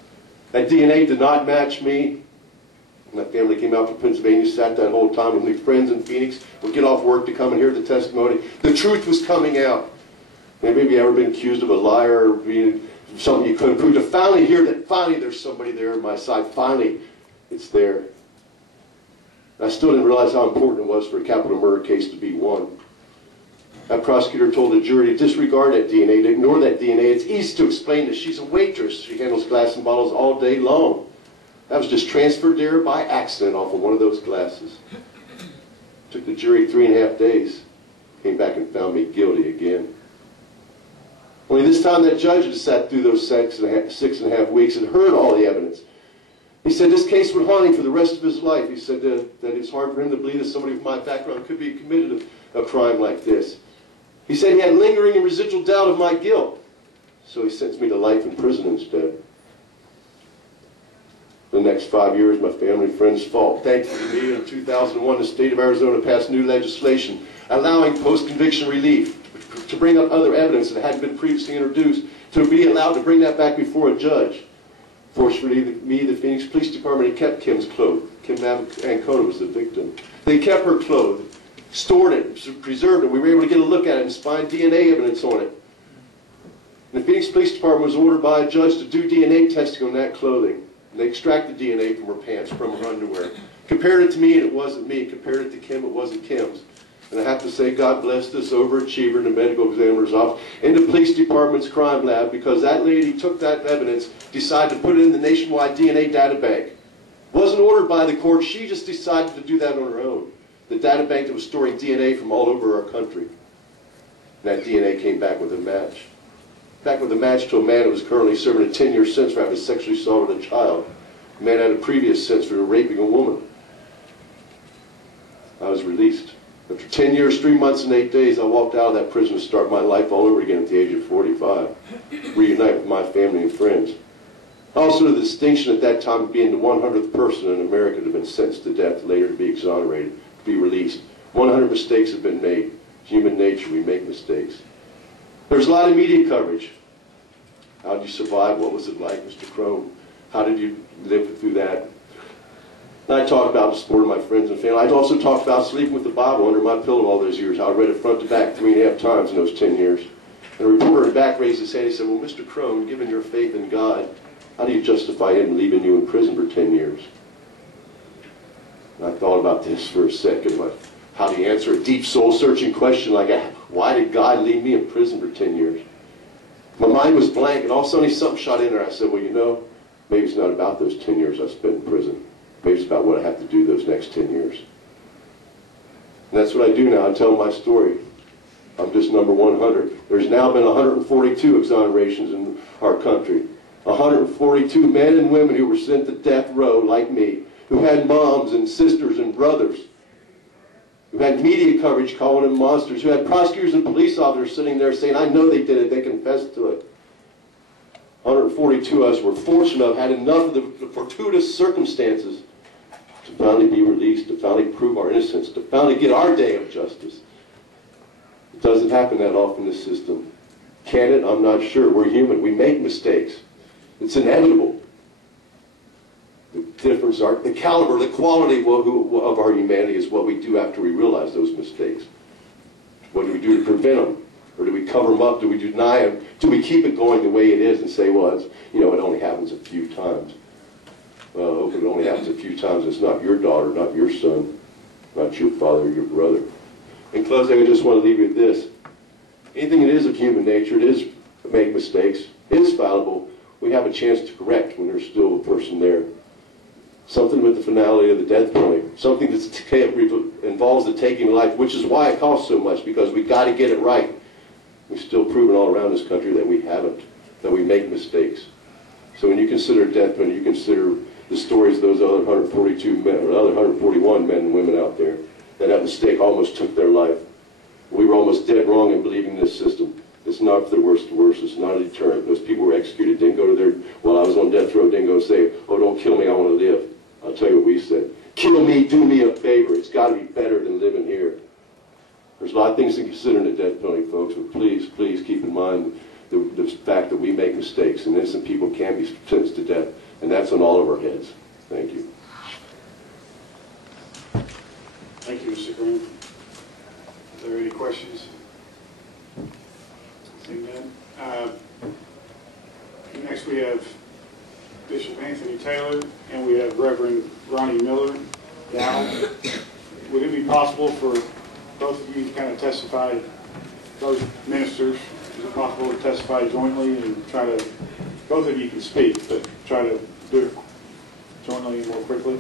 That DNA did not match me. My family came out from Pennsylvania, sat that whole time with me, friends in Phoenix, would get off work to come and hear the testimony. The truth was coming out. Maybe you ever been accused of a liar or being something you couldn't prove. To finally hear that finally there's somebody there on my side. Finally, it's there. And I still didn't realize how important it was for a capital murder case to be won. That prosecutor told the jury to disregard that DNA, to ignore that DNA. It's easy to explain that she's a waitress. She handles glass and bottles all day long. That was just transferred there by accident off of one of those glasses. Took the jury 3.5 days. Came back and found me guilty again. Only this time that judge had sat through those 6.5 weeks and heard all the evidence. He said this case would haunt him for the rest of his life. He said that it's hard for him to believe that somebody with my background could be committed a crime like this. He said he had lingering and residual doubt of my guilt. So he sentenced me to life in prison instead. The next 5 years, my family and friends fought. Thankfully, in 2001, the state of Arizona passed new legislation allowing post-conviction relief to bring up other evidence that hadn't been previously introduced, to be allowed to bring that back before a judge. Fortunately, the Phoenix Police Department had kept Kim's clothes. Kim Ancona was the victim. They kept her clothes, stored it, preserved it. We were able to get a look at it and find DNA evidence on it. And the Phoenix Police Department was ordered by a judge to do DNA testing on that clothing. And they extracted DNA from her pants, from her underwear. Compared it to me, and it wasn't me. Compared it to Kim, it wasn't Kim's. And I have to say, God bless this overachiever in the medical examiner's office and the police department's crime lab, because that lady took that evidence, decided to put it in the nationwide DNA data bank. Wasn't ordered by the court. She just decided to do that on her own. The data bank that was storing DNA from all over our country. And that DNA came back with a match. Back with a match to a man who was currently serving a 10-year sentence for having sexually assaulted a child. A man had a previous sentence for raping a woman. I was released. After 10 years, 3 months, and 8 days, I walked out of that prison to start my life all over again at the age of 45. Reunite with my family and friends. Also the distinction at that time of being the 100th person in America to have been sentenced to death, later to be exonerated, to be released. 100 mistakes have been made. Human nature, we make mistakes. There's a lot of media coverage. How did you survive? What was it like, Mr. Crone? How did you live through that? And I talked about the support of my friends and family. I also talked about sleeping with the Bible under my pillow all those years. I read it front to back 3.5 times in those 10 years. And a reporter in the back raised his hand. He said, well, Mr. Crone, given your faith in God, how do you justify him leaving you in prison for 10 years? And I thought about this for a second. How do you answer a deep soul-searching question like, why did God leave me in prison for 10 years? My mind was blank, and all of a sudden something shot in there. I said, well, you know, maybe it's not about those 10 years I spent in prison. Maybe it's about what I have to do those next 10 years. And that's what I do now. I tell my story. I'm just number 100. There's now been 142 exonerations in our country. 142 men and women who were sent to death row like me, who had moms and sisters and brothers, who had media coverage calling them monsters, who had prosecutors and police officers sitting there saying, I know they did it, they confessed to it. 142 of us were fortunate enough, had enough of the fortuitous circumstances to finally be released, to finally prove our innocence, to finally get our day of justice. It doesn't happen that often in this system. Can it? I'm not sure. We're human. We make mistakes. It's inevitable. The difference, the caliber, the quality of our humanity is what we do after we realize those mistakes. What do we do to prevent them? Or do we cover them up? Do we deny them? Do we keep it going the way it is and say, well, it's, you know, it only happens a few times? Well, if it only happens a few times, it's not your daughter, not your son, not your father or your brother. In closing, I just want to leave you with this. Anything that is of human nature, it is make mistakes, it is fallible. We have a chance to correct when there's still a person there. Something with the finality of the death penalty. Something that involves the taking of life, which is why it costs so much, because we've got to get it right. We've still proven all around this country that we haven't, that we make mistakes. So when you consider death penalty, you consider the stories of those other 142 men, or other 141 men and women out there that at mistake almost took their life. We were almost dead wrong in believing this system. It's not for the worst to worst. It's not a deterrent. Those people were executed, didn't go to their, while I was on death row, didn't go say, oh, don't kill me, I want to live. I'll tell you what we said. Kill me, do me a favor. It's got to be better than living here. There's a lot of things to consider in the death penalty, folks, but please, please keep in mind the fact that we make mistakes and innocent people can be sentenced to death, and that's on all of our heads. Thank you. Thank you, Mr. Green. Are there any questions? Seeing none. Next we have Bishop Anthony Taylor, and we have Reverend Ronnie Miller. Now, would it be possible for both of you to kind of testify, both ministers, is it possible to testify jointly and try to, both of you can speak, but try to do it jointly more quickly?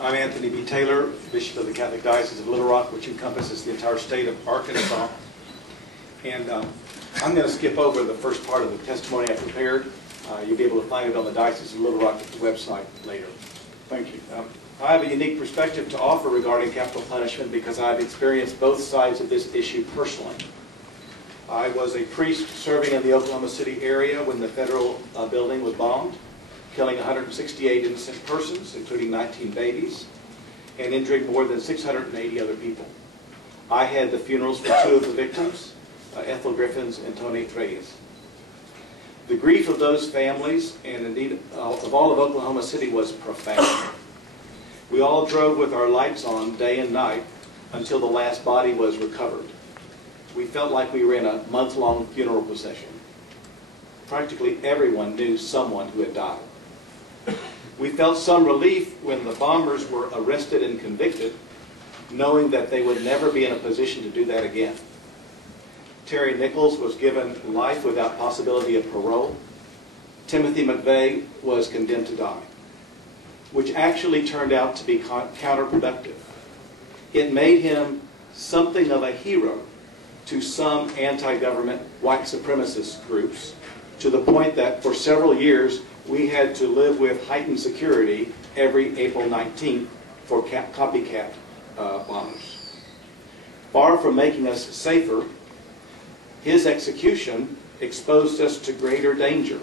I'm Anthony B. Taylor, Bishop of the Catholic Diocese of Little Rock, which encompasses the entire state of Arkansas. And I'm going to skip over the first part of the testimony I prepared. You'll be able to find it on the Diocese of Little Rock website later. Thank you. I have a unique perspective to offer regarding capital punishment because I've experienced both sides of this issue personally. I was a priest serving in the Oklahoma City area when the federal building was bombed, killing 168 innocent persons, including 19 babies, and injuring more than 680 other people. I had the funerals for two of the victims, Ethel Griffins and Tony Reyes. The grief of those families, and indeed of all of Oklahoma City, was profound. We all drove with our lights on day and night until the last body was recovered. We felt like we were in a month-long funeral procession. practically everyone knew someone who had died. We felt some relief when the bombers were arrested and convicted, knowing that they would never be in a position to do that again. Terry Nichols was given life without possibility of parole. Timothy McVeigh was condemned to die, which actually turned out to be counterproductive. It made him something of a hero to some anti-government white supremacist groups, to the point that for several years we had to live with heightened security every April 19th for copycat bombers. Far from making us safer, his execution exposed us to greater danger,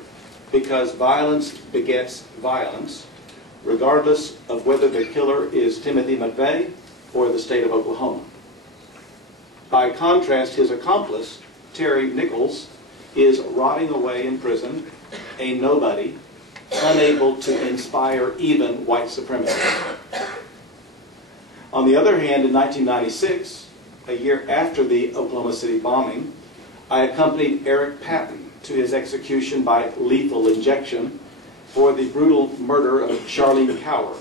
because violence begets violence, regardless of whether the killer is Timothy McVeigh or the state of Oklahoma. By contrast, his accomplice, Terry Nichols, is rotting away in prison, a nobody, unable to inspire even white supremacy. On the other hand, in 1996, a year after the Oklahoma City bombing, I accompanied Eric Patton to his execution by lethal injection for the brutal murder of Charlene Cower,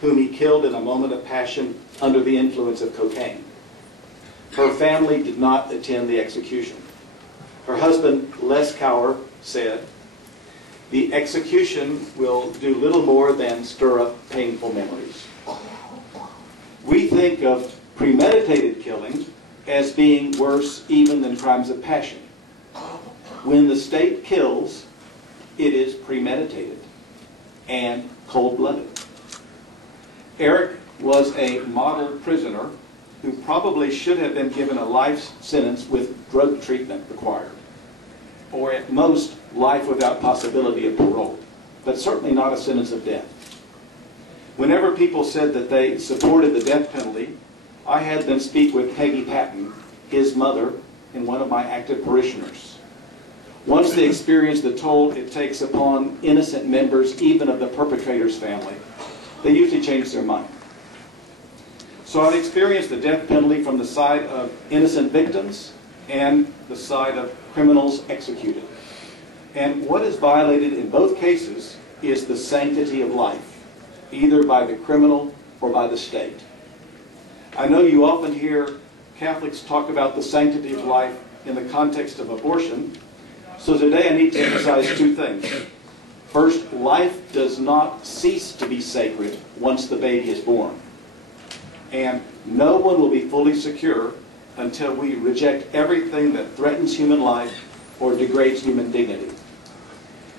whom he killed in a moment of passion under the influence of cocaine. Her family did not attend the execution. Her husband, Les Cower, said, "The execution will do little more than stir up painful memories." We think of premeditated killing as being worse even than crimes of passion. When the state kills, it is premeditated and cold-blooded. Eric was a model prisoner who probably should have been given a life sentence with drug treatment required, or at most life without possibility of parole, but certainly not a sentence of death. Whenever people said that they supported the death penalty, I had them speak with Peggy Patton, his mother, and one of my active parishioners. Once they experienced the toll it takes upon innocent members, even of the perpetrator's family, they usually change their mind. So I've experienced the death penalty from the side of innocent victims and the side of criminals executed. And what is violated in both cases is the sanctity of life, either by the criminal or by the state. I know you often hear Catholics talk about the sanctity of life in the context of abortion, so today I need to emphasize two things. First, life does not cease to be sacred once the baby is born. And no one will be fully secure until we reject everything that threatens human life or degrades human dignity.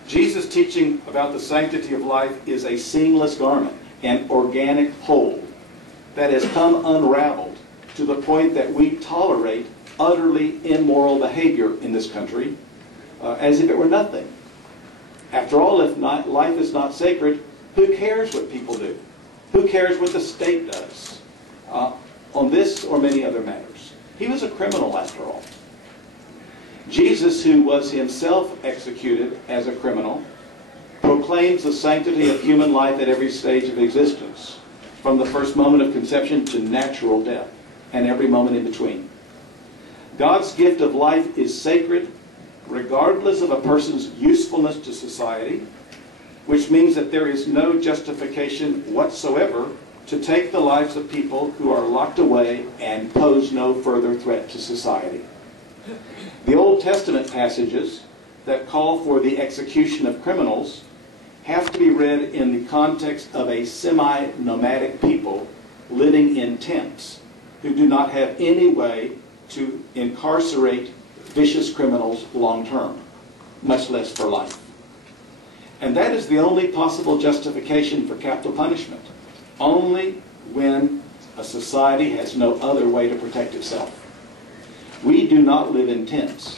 Jesus' teaching about the sanctity of life is a seamless garment, an organic whole that has come unraveled to the point that we tolerate utterly immoral behavior in this country as if it were nothing. After all, if life is not sacred, who cares what people do? Who cares what the state does on this or many other matters? He was a criminal after all. Jesus, who was himself executed as a criminal, proclaims the sanctity of human life at every stage of existence, from the first moment of conception to natural death, and every moment in between. God's gift of life is sacred regardless of a person's usefulness to society, which means that there is no justification whatsoever to take the lives of people who are locked away and pose no further threat to society. The Old Testament passages that call for the execution of criminals have to be read in the context of a semi-nomadic people living in tents who do not have any way to incarcerate vicious criminals long-term, much less for life. And that is the only possible justification for capital punishment, only when a society has no other way to protect itself. We do not live in tents,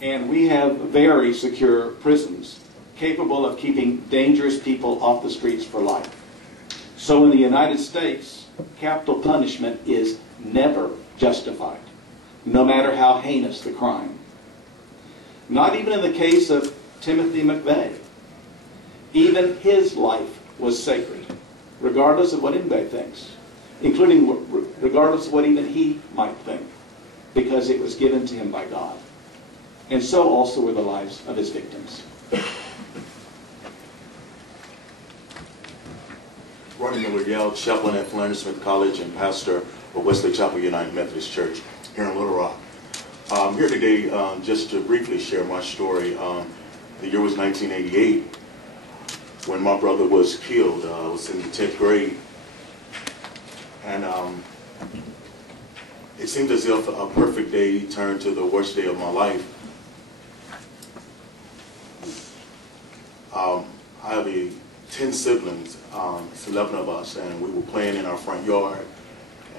and we have very secure prisons capable of keeping dangerous people off the streets for life. So in the United States, capital punishment is never justified, no matter how heinous the crime. Not even in the case of Timothy McVeigh. Even his life was sacred, regardless of what anybody thinks, including regardless of what even he might think, because it was given to him by God. And so also were the lives of his victims. Ronnie Miller Yell, chaplain at Philander Smith College and pastor of Wesley Chapel United Methodist Church here in Little Rock. I'm here today just to briefly share my story. The year was 1988 when my brother was killed. I was in the 10th grade. And it seemed as if a perfect day turned to the worst day of my life. I have 10 siblings, it's 11 of us, and we were playing in our front yard.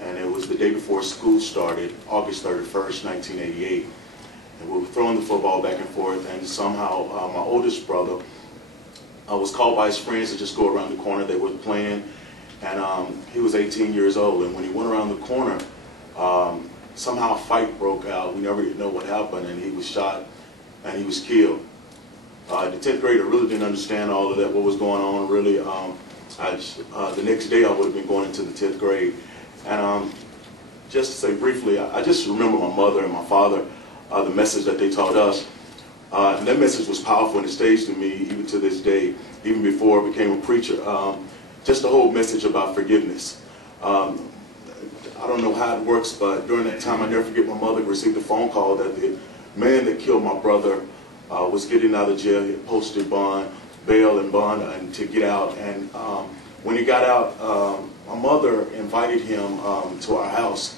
And it was the day before school started, August 31st, 1988. And we were throwing the football back and forth, and somehow my oldest brother was called by his friends to just go around the corner. They were playing, and he was 18 years old. And when he went around the corner, somehow a fight broke out. We never know what happened, and he was shot, and he was killed. The 10th grader really didn't understand all of that, what was going on, really. The next day I would have been going into the 10th grade. And just to say briefly, I just remember my mother and my father, the message that they taught us. And that message was powerful and it stays to me even to this day, even before I became a preacher. Just the whole message about forgiveness. I don't know how it works, but during that time, I never forget my mother received a phone call that the man that killed my brother was getting out of jail. He had posted bond, bail and bond, and to get out. And when he got out, my mother invited him to our house.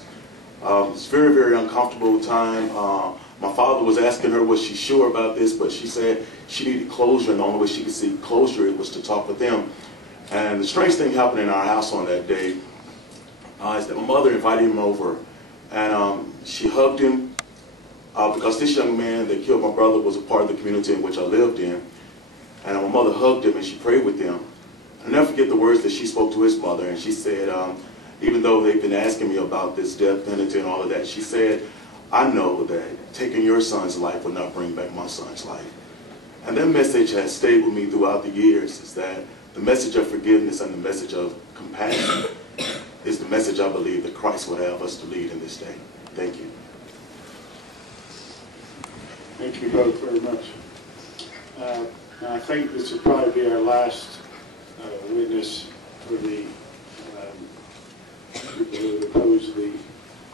It was a very, very uncomfortable time. My father was asking her, was she sure about this? But she said she needed closure, and the only way she could see closure was to talk with him. And the strange thing happened in our house on that day is that my mother invited him over, and she hugged him because this young man that killed my brother was a part of the community in which I lived in. And my mother hugged him and she prayed with him. I'll never forget the words that she spoke to his mother, and she said, even though they've been asking me about this death penalty and all of that, she said, I know that taking your son's life will not bring back my son's life. And that message has stayed with me throughout the years, is that the message of forgiveness and the message of compassion is the message I believe that Christ would have us to lead in this day. Thank you. Thank you both very much. I think this will probably be our last witness for the people who oppose the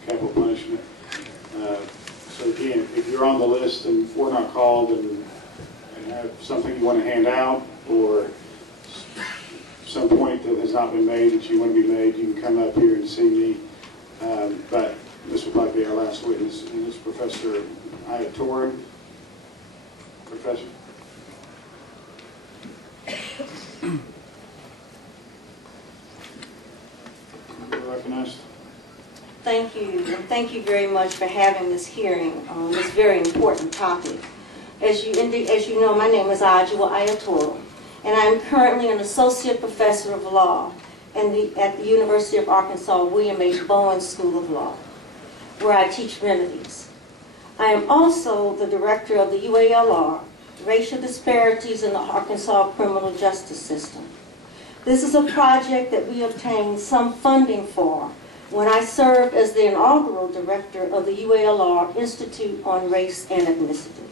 capital punishment. So again, if you're on the list and we're not called and have something you want to hand out or some point that has not been made that you want to be made, you can come up here and see me. But this will probably be our last witness, and it's Professor Ayatoran. Professor. You're recognized. Thank you, and thank you very much for having this hearing on this very important topic. As you know, my name is Ajua Ayatoro, and I'm currently an associate professor of law at the University of Arkansas William H. Bowen School of Law, where I teach remedies. I am also the director of the UALR, Racial Disparities in the Arkansas Criminal Justice System. This is a project that we obtained some funding for when I served as the inaugural director of the UALR Institute on Race and Ethnicity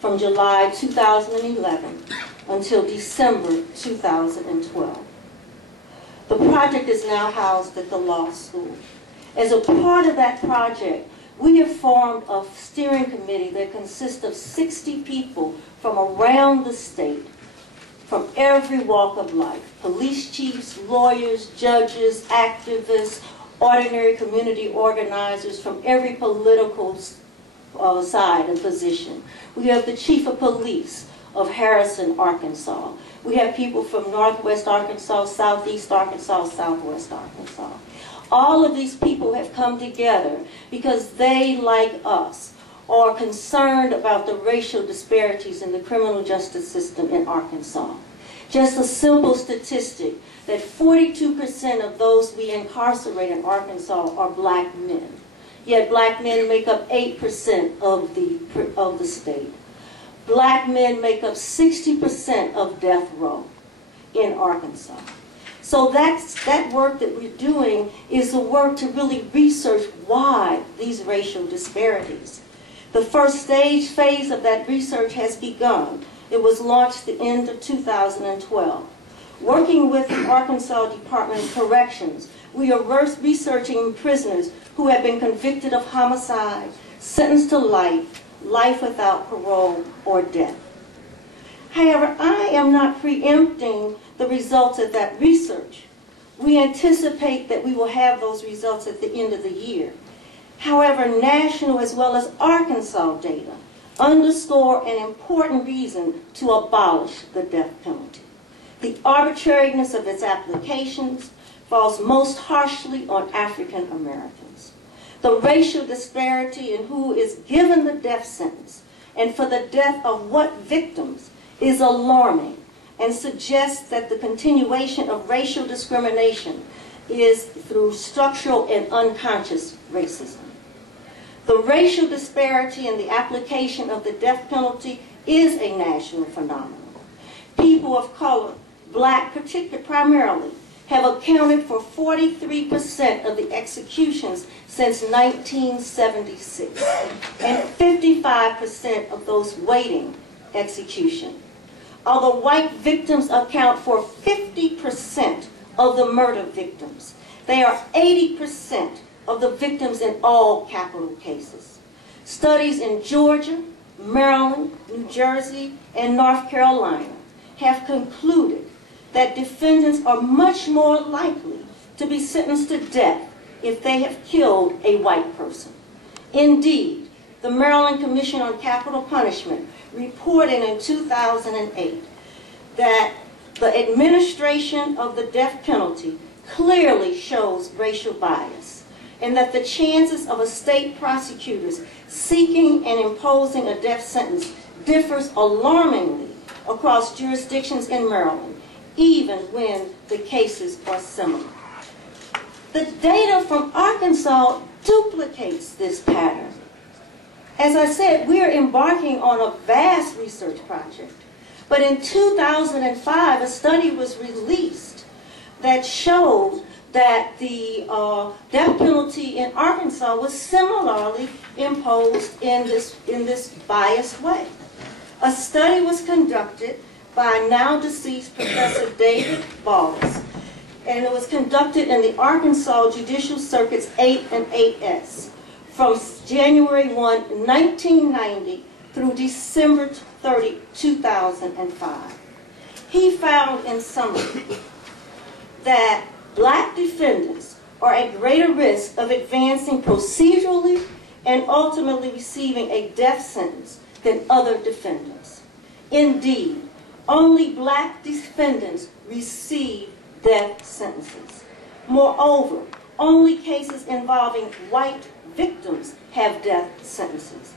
from July 2011 until December 2012. The project is now housed at the law school. As a part of that project, we have formed a steering committee that consists of 60 people from around the state, from every walk of life: police chiefs, lawyers, judges, activists, ordinary community organizers from every political side and position. We have the chief of police of Harrison, Arkansas. We have people from Northwest Arkansas, Southeast Arkansas, Southwest Arkansas. All of these people have come together because they, like us, are concerned about the racial disparities in the criminal justice system in Arkansas. Just a simple statistic that 42% of those we incarcerate in Arkansas are black men. Yet black men make up 8% of the state. Black men make up 60% of death row in Arkansas. So that work that we're doing is the work to really research why these racial disparities. The first stage phase of that research has begun. It was launched the end of 2012. Working with the Arkansas Department of Corrections, we are researching prisoners who have been convicted of homicide, sentenced to life, life without parole, or death. However, I am not preempting the results of that research. We anticipate that we will have those results at the end of the year. However, national as well as Arkansas data underscore an important reason to abolish the death penalty. The arbitrariness of its applications falls most harshly on African Americans. The racial disparity in who is given the death sentence and for the death of what victims is alarming and suggests that the continuation of racial discrimination is through structural and unconscious racism. The racial disparity in the application of the death penalty is a national phenomenon. People of color, black primarily, have accounted for 43% of the executions since 1976 and 55% of those waiting execution. Although white victims account for 50% of the murder victims, they are 80% of the victims in all capital cases. Studies in Georgia, Maryland, New Jersey, and North Carolina have concluded that defendants are much more likely to be sentenced to death if they have killed a white person. Indeed, the Maryland Commission on Capital Punishment reported in 2008 that the administration of the death penalty clearly shows racial bias, and that the chances of a state prosecutor seeking and imposing a death sentence differs alarmingly across jurisdictions in Maryland, even when the cases are similar. The data from Arkansas duplicates this pattern. As I said, we're embarking on a vast research project. But in 2005, a study was released that showed that the death penalty in Arkansas was similarly imposed in this biased way. A study was conducted by now deceased Professor David Ballas, and it was conducted in the Arkansas Judicial Circuits 8 and 8S from January 1, 1990 through December 30, 2005. He found in summary that black defendants are at greater risk of advancing procedurally and ultimately receiving a death sentence than other defendants. Indeed, only black defendants receive death sentences. Moreover, only cases involving white victims have death sentences.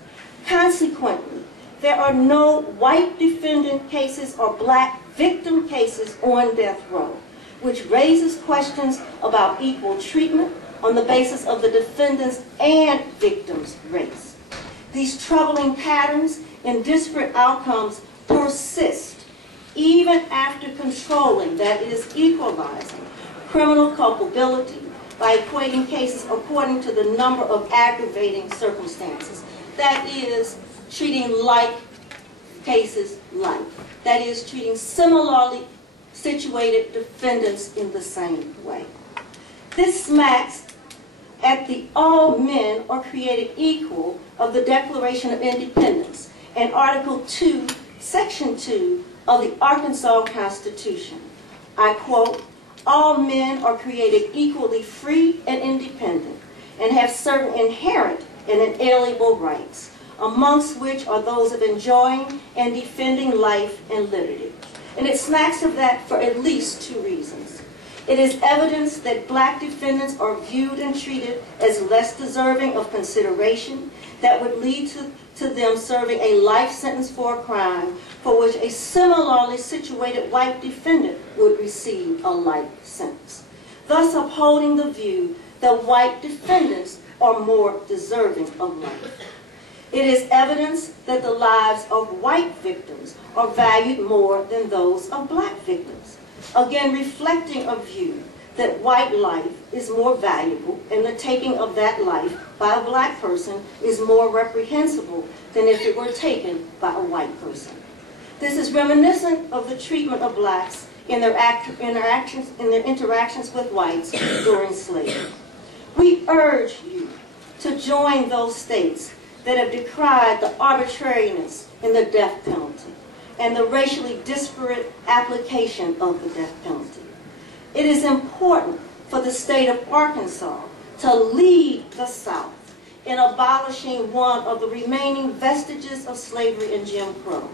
Consequently, there are no white defendant cases or black victim cases on death row, which raises questions about equal treatment on the basis of the defendant's and victim's race. These troubling patterns and disparate outcomes persist even after controlling, that is, equalizing, criminal culpability by equating cases according to the number of aggravating circumstances. That is, treating like cases like. That is, treating similarly situated defendants in the same way. This smacks at the all men are created equal of the Declaration of Independence and Article 2, Section 2 of the Arkansas Constitution. I quote, "All men are created equally free and independent and have certain inherent and inalienable rights, amongst which are those of enjoying and defending life and liberty." And it smacks of that for at least two reasons. It is evidence that black defendants are viewed and treated as less deserving of consideration that would lead to them serving a life sentence for a crime for which a similarly situated white defendant would receive a life sentence, thus upholding the view that white defendants are more deserving of life. It is evidence that the lives of white victims are valued more than those of black victims, again reflecting a view that white life is more valuable and the taking of that life by a black person is more reprehensible than if it were taken by a white person. This is reminiscent of the treatment of blacks in their interactions with whites during slavery. We urge you to join those states that have decried the arbitrariness in the death penalty and the racially disparate application of the death penalty. It is important for the state of Arkansas to lead the South in abolishing one of the remaining vestiges of slavery and Jim Crow,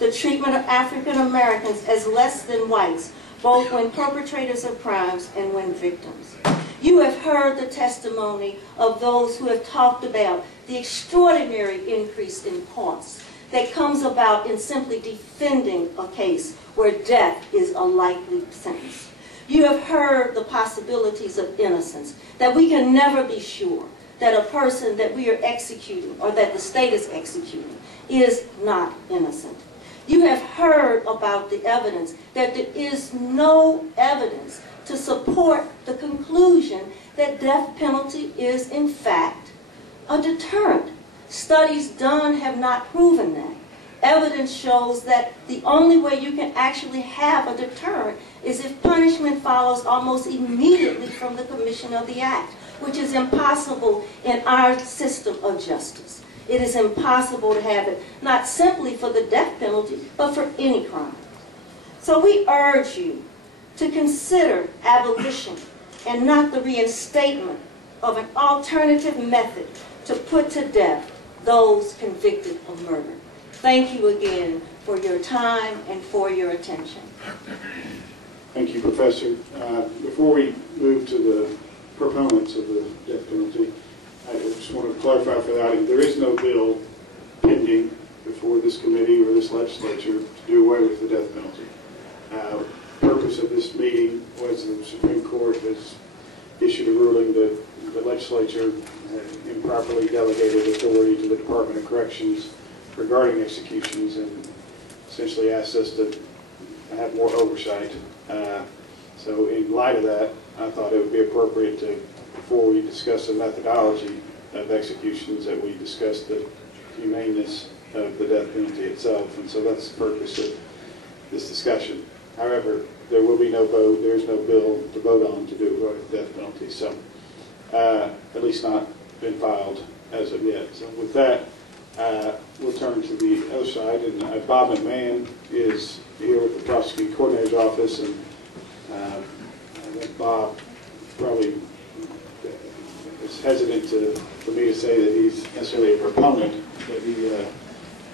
the treatment of African Americans as less than whites, both when perpetrators of crimes and when victims. You have heard the testimony of those who have talked about the extraordinary increase in costs that comes about in simply defending a case where death is a likely sentence. You have heard the possibilities of innocence, that we can never be sure that a person that we are executing or that the state is executing is not innocent. You have heard about the evidence that there is no evidence to support the conclusion that death penalty is in fact a deterrent. Studies done have not proven that. Evidence shows that the only way you can actually have a deterrent is if punishment follows almost immediately from the commission of the act, which is impossible in our system of justice. It is impossible to have it not simply for the death penalty, but for any crime. So we urge you to consider abolition and not the reinstatement of an alternative method to put to death those convicted of murder. Thank you again for your time and for your attention. Thank you, Professor. Before we move to the proponents of the death penalty, I just want to clarify for the audience, there is no bill pending before this committee or this legislature to do away with the death penalty. The purpose of this meeting was the Supreme Court has issued a ruling that the legislature improperly delegated authority to the Department of Corrections regarding executions and essentially asked us to have more oversight. So in light of that, I thought it would be appropriate to, before we discuss the methodology of executions, that we discuss the humaneness of the death penalty itself. And so that's the purpose of this discussion. However, there will be no vote, there is no bill to vote on to do away with the death penalty. So at least not been filed as of yet. So with that, we'll turn to the other side, and Bob McMahon is here with the prosecuting coordinator's office, and I think Bob probably is hesitant for me to say that he's necessarily a proponent, but he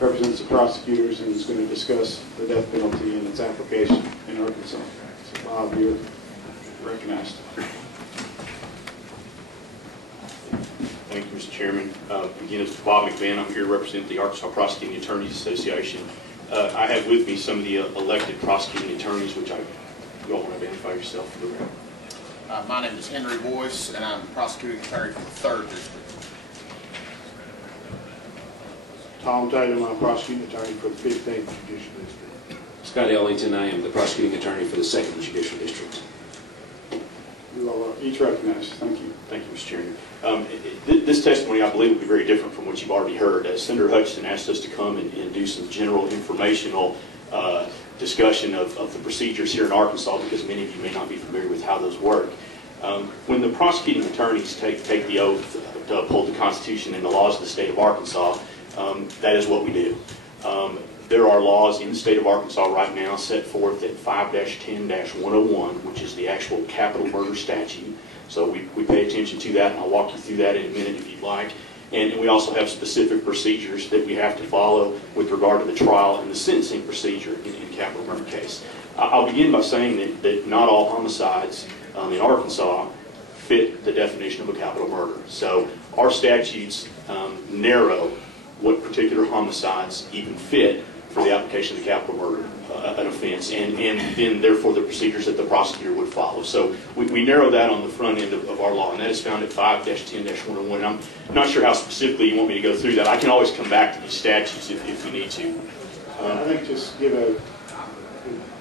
represents the prosecutors and is going to discuss the death penalty and its application in Arkansas. So Bob, you're recognized. Thank you, Mr. Chairman. Again, it's Bob McMahon. I'm here to represent the Arkansas Prosecuting Attorneys Association. I have with me some of the elected prosecuting attorneys, which you all want to identify yourself for the record. My name is Henry Boyce, and I'm the prosecuting attorney for the 3rd District. Tom Tatum, I'm prosecuting attorney for the 15th Judicial District. Scott Ellington, I am the prosecuting attorney for the 2nd Judicial District. You all are each recognized. Thank you. Thank you, Mr. Chairman. This testimony, I believe, will be very different from what you've already heard. Senator Hutchinson asked us to come and do some general informational discussion of the procedures here in Arkansas, because many of you may not be familiar with how those work. When the prosecuting attorneys take the oath to uphold the Constitution and the laws of the state of Arkansas, that is what we do. There are laws in the state of Arkansas right now set forth at 5-10-101, which is the actual capital murder statute. So we pay attention to that, and I'll walk you through that in a minute if you'd like. And we also have specific procedures that we have to follow with regard to the trial and the sentencing procedure in capital murder case. I'll begin by saying that not all homicides in Arkansas fit the definition of a capital murder. So our statutes narrow what particular homicides even fit for the application of the capital murder an offense, and then therefore the procedures that the prosecutor would follow. So we narrow that on the front end of our law, and that is found at 5-10-101. I'm not sure how specifically you want me to go through that. I can always come back to these statutes if you need to. I think just give a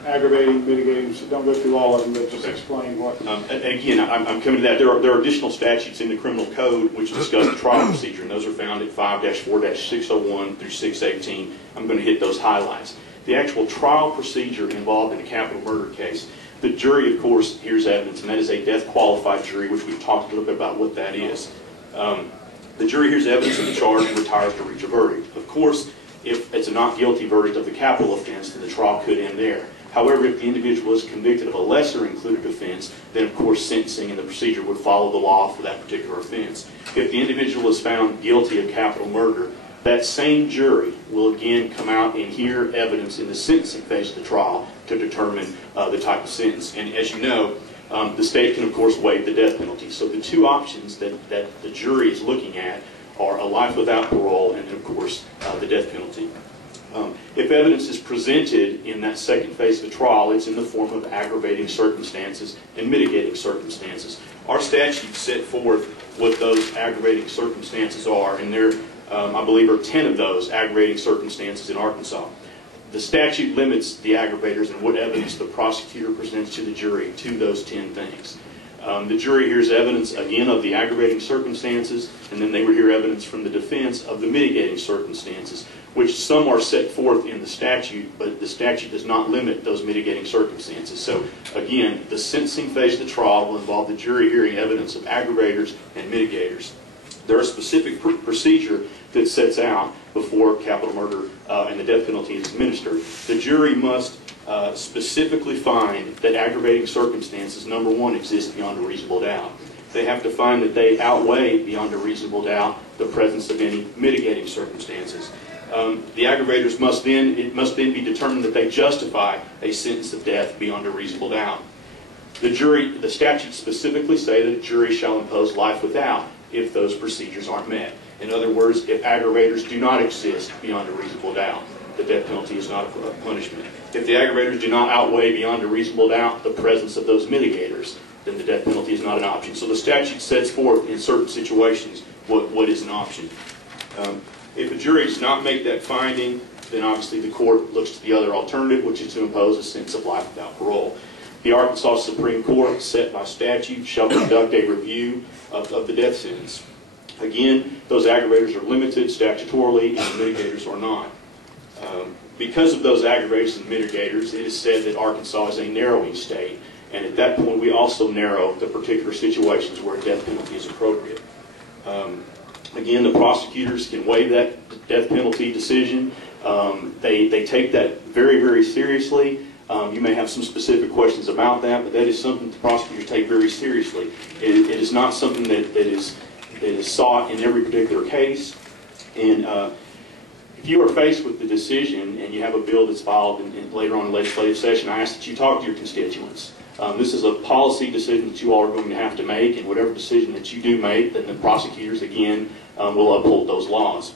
aggravating, mitigating, so don't go through all of them, but just explain what. Again, I'm coming to that. There are additional statutes in the criminal code which discuss the trial procedure, and those are found at 5-4-601 through 618. I'm going to hit those highlights. The actual trial procedure involved in a capital murder case, the jury, of course, hears evidence, and that is a death-qualified jury, which we've talked a little bit about what that is. The jury hears evidence of the charge and retires to reach a verdict. Of course, if it's a not guilty verdict of the capital offense, then the trial could end there. However, if the individual is convicted of a lesser included offense, then of course sentencing and the procedure would follow the law for that particular offense. If the individual is found guilty of capital murder, that same jury will again come out and hear evidence in the sentencing phase of the trial to determine the type of sentence. And as you know, the state can of course waive the death penalty. So the two options that the jury is looking at are a life without parole and of course the death penalty. If evidence is presented in that second phase of the trial, it's in the form of aggravating circumstances and mitigating circumstances. Our statutes set forth what those aggravating circumstances are, and there, I believe, are 10 of those aggravating circumstances in Arkansas. The statute limits the aggravators and what evidence the prosecutor presents to the jury to those 10 things. The jury hears evidence, again, of the aggravating circumstances, and then they will hear evidence from the defense of the mitigating circumstances, which some are set forth in the statute, but the statute does not limit those mitigating circumstances. So, again, the sentencing phase of the trial will involve the jury hearing evidence of aggravators and mitigators. There is a specific procedure that sets out before capital murder and the death penalty is administered. The jury must specifically find that aggravating circumstances, number one, exist beyond a reasonable doubt. They have to find that they outweigh beyond a reasonable doubt the presence of any mitigating circumstances. The aggravators must then be determined that they justify a sentence of death beyond a reasonable doubt. The statutes specifically say that a jury shall impose life without if those procedures aren't met. In other words, if aggravators do not exist beyond a reasonable doubt, the death penalty is not a punishment. If the aggravators do not outweigh beyond a reasonable doubt the presence of those mitigators, then the death penalty is not an option. So the statute sets forth in certain situations what is an option. If a jury does not make that finding, then obviously the court looks to the other alternative, which is to impose a sentence of life without parole. The Arkansas Supreme Court, set by statute, shall conduct a review of the death sentence. Again, those aggravators are limited statutorily, and the mitigators are not. Because of those aggravators and mitigators, it is said that Arkansas is a narrowing state, and at that point we also narrow the particular situations where a death penalty is appropriate. Again, the prosecutors can waive that death penalty decision. They take that very, very seriously. You may have some specific questions about that, but that is something the prosecutors take very seriously. It is not something that is sought in every particular case. And if you are faced with the decision and you have a bill that's filed later on in the legislative session, I ask that you talk to your constituents. This is a policy decision that you all are going to have to make, and whatever decision that you do make, then the prosecutors, again, will uphold those laws.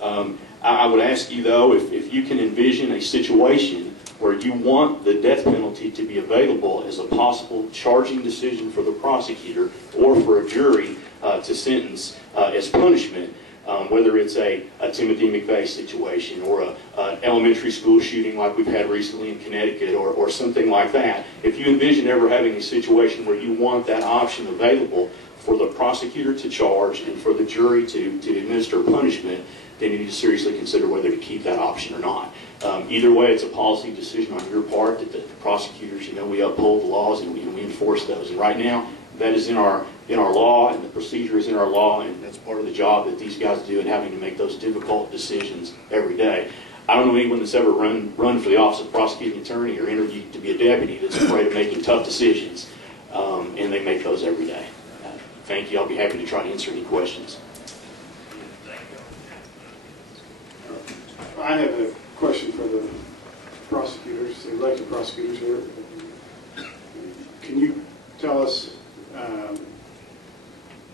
I would ask you, though, if you can envision a situation where you want the death penalty to be available as a possible charging decision for the prosecutor or for a jury to sentence as punishment, whether it's a Timothy McVeigh situation or an elementary school shooting like we've had recently in Connecticut or something like that. If you envision ever having a situation where you want that option available for the prosecutor to charge and for the jury to administer punishment, then you need to seriously consider whether to keep that option or not. Either way, it's a policy decision on your part that the prosecutors, we uphold the laws and we enforce those. And right now, that is in our law, and the procedure is in our law, and that's part of the job that these guys do in having to make those difficult decisions every day. I don't know anyone that's ever run for the office of prosecuting attorney or interviewed to be a deputy that's afraid of making tough decisions, and they make those every day. Thank you. I'll be happy to try to answer any questions. I have a question for the prosecutors, the elected prosecutors here. Can you tell us,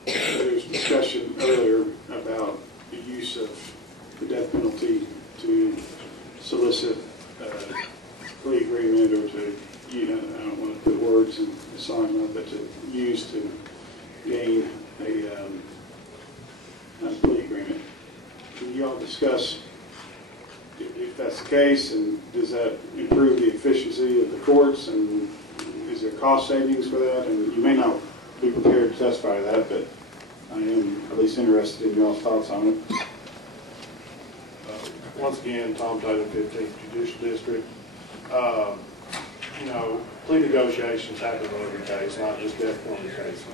there was discussion earlier about the use of the death penalty to solicit a plea agreement or to, I don't want to put words in the song, but to use to gain a plea agreement. Can you all discuss, if if that's the case, and does that improve the efficiency of the courts, and is there cost savings for that? And you may not be prepared to testify to that, but I am at least interested in y'all's thoughts on it. Once again, Tom Tatum, 15th Judicial District. You know, plea negotiations happen in every case, not just death penalty cases.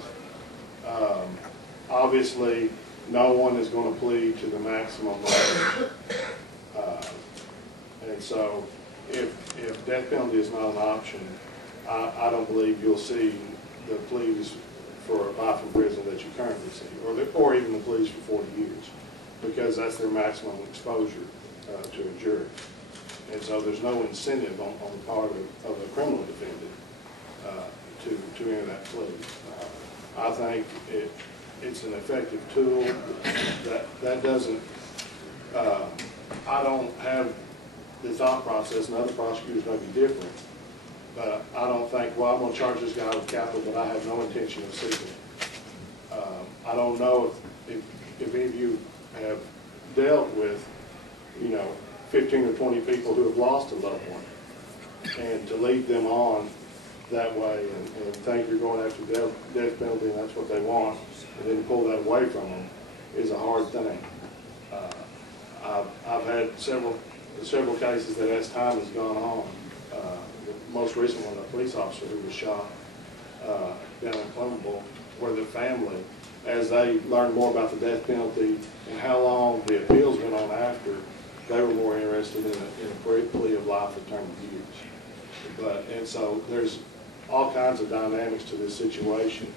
Obviously, no one is going to plead to the maximum level. And so, if death penalty is not an option, I don't believe you'll see the pleas for life in prison that you currently see, or even the pleas for 40 years, because that's their maximum exposure to a jury. And so there's no incentive on the part of a criminal defendant to enter that plea. I think it's an effective tool. That doesn't, I don't have the thought process, and other prosecutors may be different, but I don't think, well, I'm going to charge this guy with capital, but I have no intention of seeking it. I don't know if any of you have dealt with, 15 or 20 people who have lost a loved one, and to lead them on that way and think you're going after death penalty and that's what they want, and then pull that away from them is a hard thing. I've had several cases that as time has gone on, the most recent one, a police officer who was shot down in Columbia, where the family, as they learned more about the death penalty and how long the appeals went on after, they were more interested in a plea of life or term of years. And so there's all kinds of dynamics to this situation.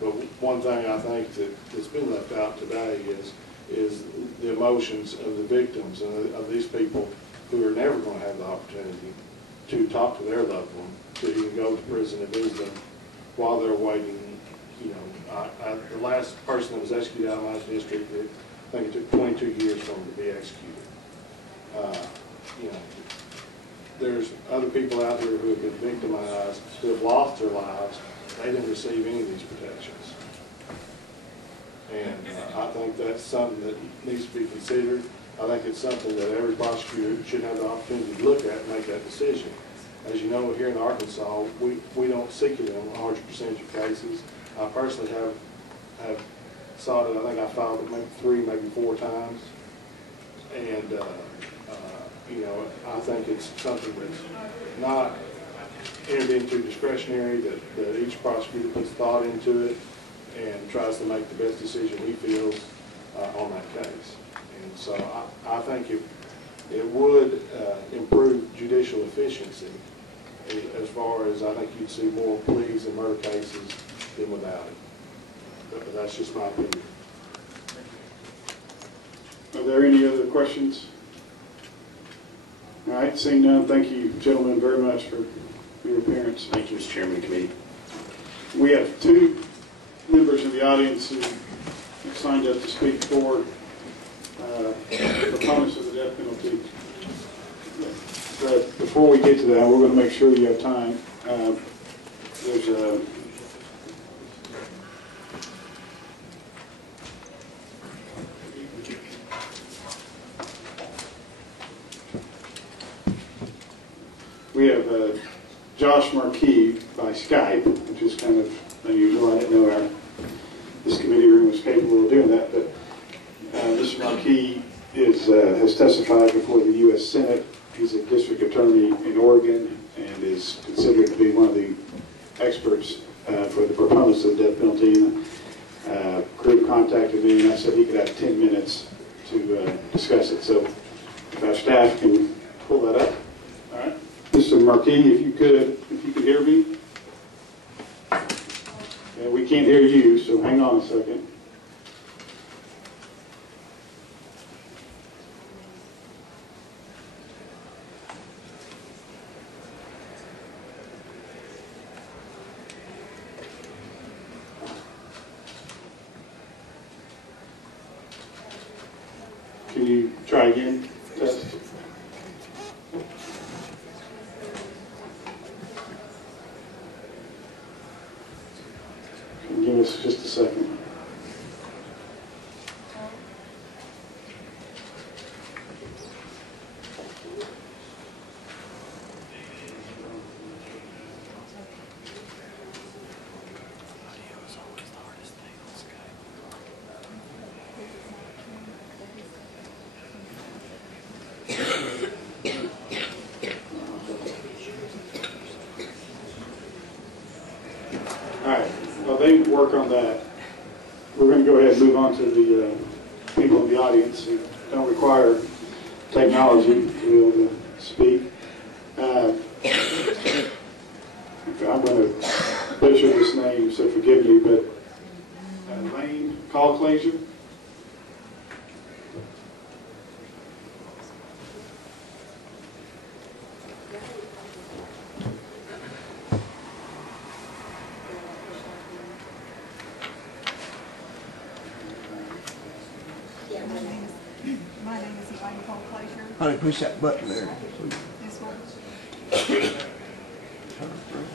But one thing I think that's been left out today is the emotions of the victims and of these people who are never going to have the opportunity to talk to their loved one, to even go to prison and visit them while they're waiting. The last person that was executed out of my district, I think it took 22 years for him to be executed. There's other people out there who have been victimized, who have lost their lives. They didn't receive any of these protections. And I think that's something that needs to be considered. I think it's something that every prosecutor should have the opportunity to look at and make that decision. As you know, here in Arkansas, we don't seek it in a large percentage of cases. I personally have sought it. I think I filed it maybe 3, maybe 4 times. And I think it's something that's not entered into discretionary, that each prosecutor puts thought into it and tries to make the best decision he feels on that case. And so I think it would improve judicial efficiency as far as I think you'd see more pleas in murder cases than without it. But that's just my opinion. Are there any other questions? All right, seeing none, thank you, gentlemen, very much for your appearance. Thank you, Mr. Chairman and Committee. We have 2 members of the audience who have signed up to speak for proponents of the death penalty. But before we get to that, we're going to make sure you have time. There's a we have Josh Marquis by Skype, which is kind of unusual. I didn't know this committee room was capable of doing that, but Mr. Marquis has testified before the U.S. Senate. He's a district attorney in Oregon and is considered to be one of the experts for the proponents of the death penalty. And Crew contacted me and I said he could have 10 minutes to discuss it. So if our staff can pull that up. All right. Mr. Marquis, if you could hear me. Yeah, we can't hear you, so hang on a second. Can you try again? Test. Give us just a second. work on that. We're going to go ahead and move on to the people in the audience who don't require technology to be able to speak. I'm going to butcher this name, so forgive me, but Lane Colclaser. My name is Elaine Colclaser. Honey, push that button there. This one.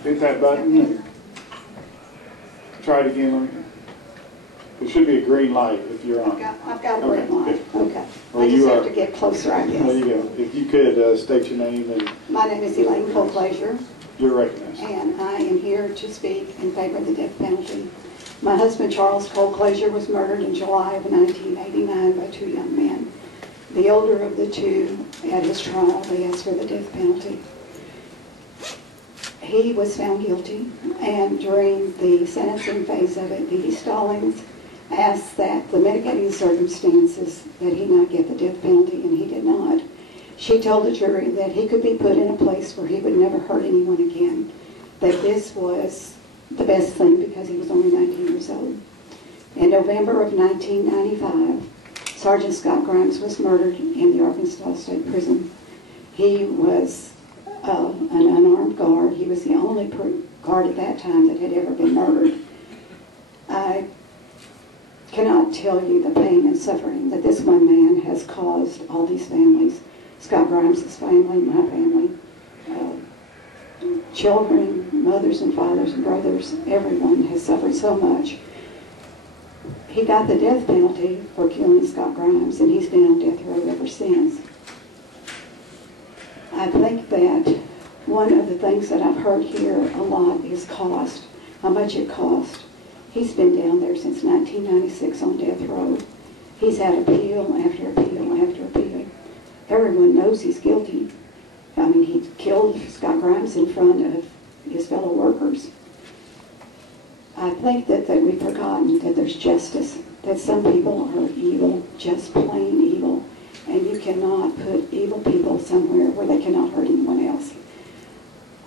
Hit that button. Try it again. There should be a green light if you're on. I've got a green light. Okay. Well, I just you have are- to get closer, I guess. There you go. If you could state your name and My name is Elaine Colclaser, you're recognized. and I am here to speak in favor of the death penalty. My husband, Charles Colclaser, was murdered in July of 1989 by two young men. The older of the two, at his trial, they asked for the death penalty. He was found guilty, and during the sentencing phase of it, Dee Stallings asked that the mitigating circumstances that he not get the death penalty, and he did not. She told the jury that he could be put in a place where he would never hurt anyone again, that this was the best thing because he was only 19 years old. In November of 1995, Sergeant Scott Grimes was murdered in the Arkansas State Prison. He was an unarmed guard. He was the only guard at that time that had ever been murdered. I cannot tell you the pain and suffering that this one man has caused all these families. Scott Grimes' family, my family, children, mothers and fathers and brothers, everyone has suffered so much. He got the death penalty for killing Scott Grimes, and he's been on death row ever since. I think that one of the things that I've heard here a lot is cost, how much it cost. He's been down there since 1996 on death row. He's had appeal after appeal after appeal. Everyone knows he's guilty. I mean, he killed Scott Grimes in front of his fellow workers. I think that we've forgotten that there's justice, that some people are evil, just plain evil, and you cannot put evil people somewhere where they cannot hurt anyone else.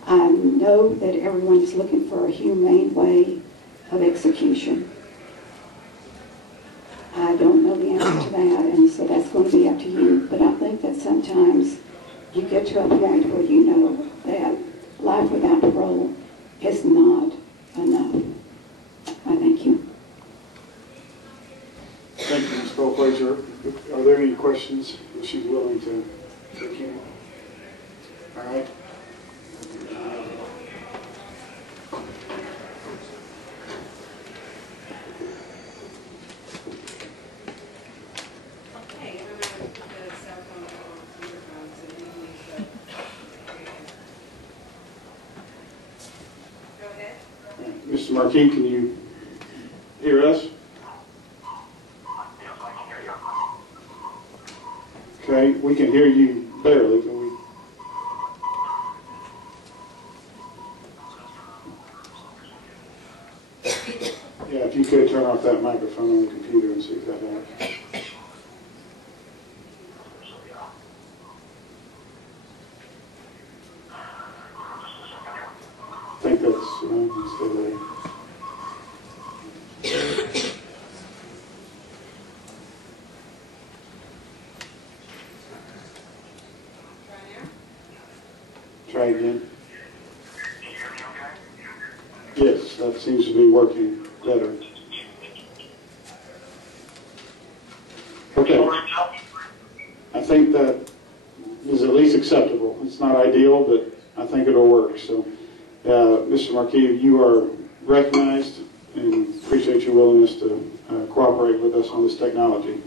I know that everyone is looking for a humane way of execution. I don't know the answer to that, and so that's going to be up to you, but I think that sometimes you get to a point where you know that life without parole is not enough. I thank you. Thank you, Ms. Colclaser. Are there any questions that she's willing to take in? All right. Mr. Marquis, can you hear us? Okay, we can hear you barely, but we... Yeah, if you could turn off that microphone on the computer and see if that helps. I think that's still there. Try again. Yes, that seems to be working better. Okay. I think that is at least acceptable. It's not ideal, but I think it'll work. So, Mr. Marquis, you are recognized and appreciate your willingness to cooperate with us on this technology.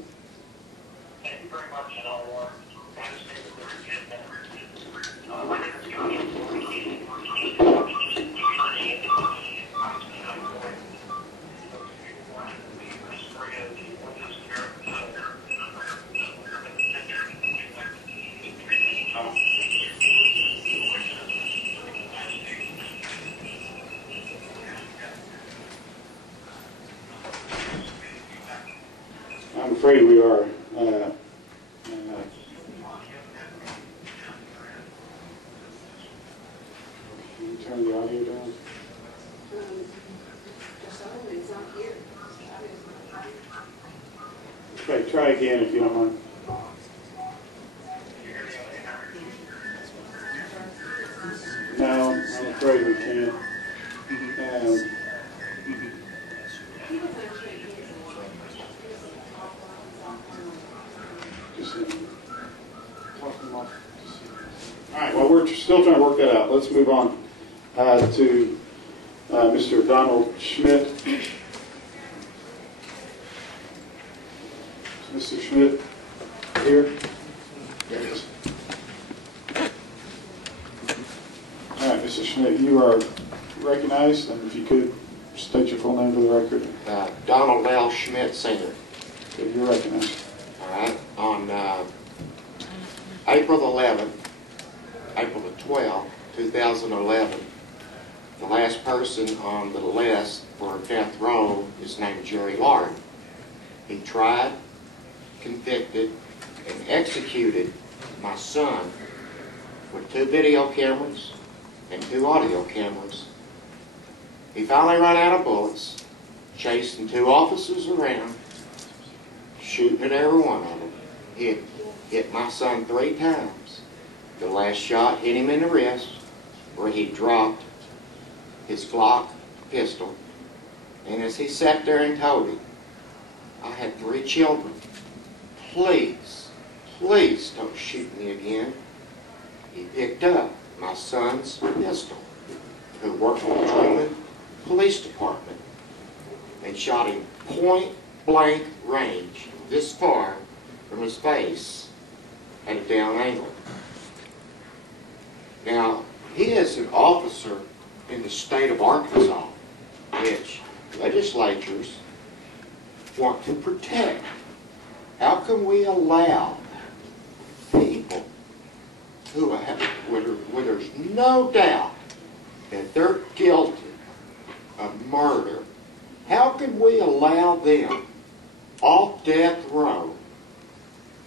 Thank you very much, and I'll afraid we are. Can you turn the audio down? Okay, try again if you don't mind. No, I'm afraid we can't. All right, well, we're still trying to work that out. Let's move on to Mr. Donald Schmidt. Is Mr. Schmidt here? There he is. All right, Mr. Schmidt, you are recognized, and if you could state your full name for the record. Donald L. Schmidt, Sr. Okay, you're recognized. All right, on April 11th, April the 12th, 2011, the last person on the list for death row is named Jerry Lard. He tried, convicted, and executed my son with 2 video cameras and 2 audio cameras. He finally ran out of bullets, chasing 2 officers around, shooting at every one of them. He hit my son 3 times. The last shot hit him in the wrist, where he dropped his Glock pistol. And as he sat there and told him, I had 3 children. Please, please don't shoot me again. He picked up my son's pistol, who worked for the Truman Police Department, and shot him point blank range, this far from his face at a down angle. Now, he is an officer in the state of Arkansas, which legislatures want to protect. How can we allow people who have, where there's no doubt that they're guilty of murder, how can we allow them off death row,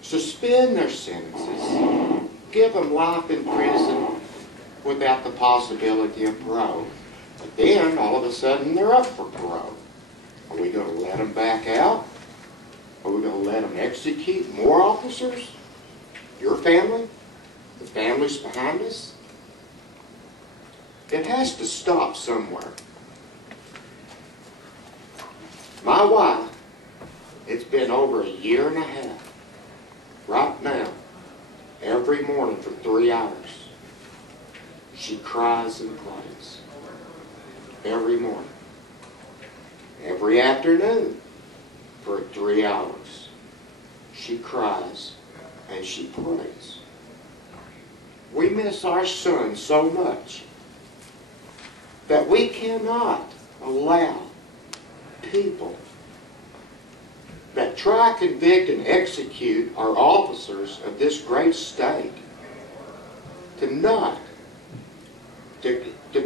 suspend their sentences, give them life in prison without the possibility of parole? But then, all of a sudden, they're up for parole. Are we going to let them back out? Are we going to let them execute more officers? Your family? The families behind us? It has to stop somewhere. My wife, it's been over 1.5 years, right now, every morning for 3 hours. She cries and cries. Every morning. Every afternoon for 3 hours. She cries and she prays. We miss our son so much that we cannot allow people that try, convict, and execute our officers of this great state to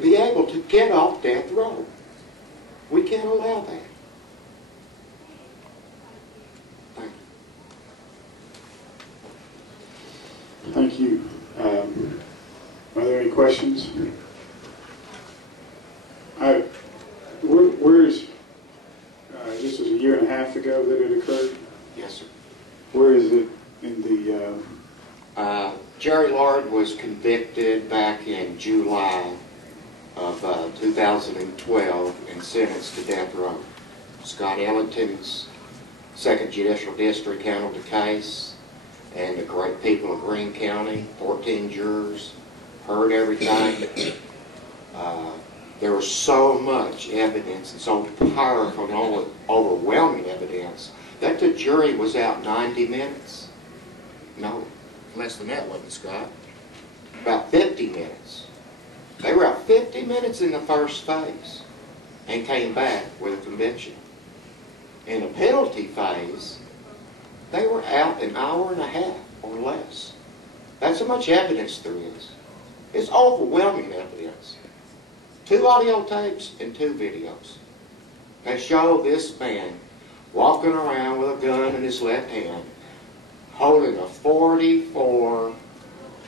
be able to get off death row. We can't allow that. Thank you. Thank you. Are there any questions? Where's this was 1.5 years ago that it occurred? Yes, sir. Where is it in the... Jerry Lard was convicted back in July of 2012 and sentenced to death row. Scott Ellington's 2nd Judicial District handled the case, and the great people of Greene County, 14 jurors, heard everything. There was so much evidence and so powerful and overwhelming evidence that the jury was out 90 minutes. No, less than that, wasn't it, Scott? About 50 minutes. They were out 50 minutes in the first phase and came back with a conviction. In the penalty phase, they were out 1.5 hours or less. That's how much evidence there is. It's overwhelming evidence. 2 audio tapes and 2 videos. They show this man walking around with a gun in his left hand, holding a 44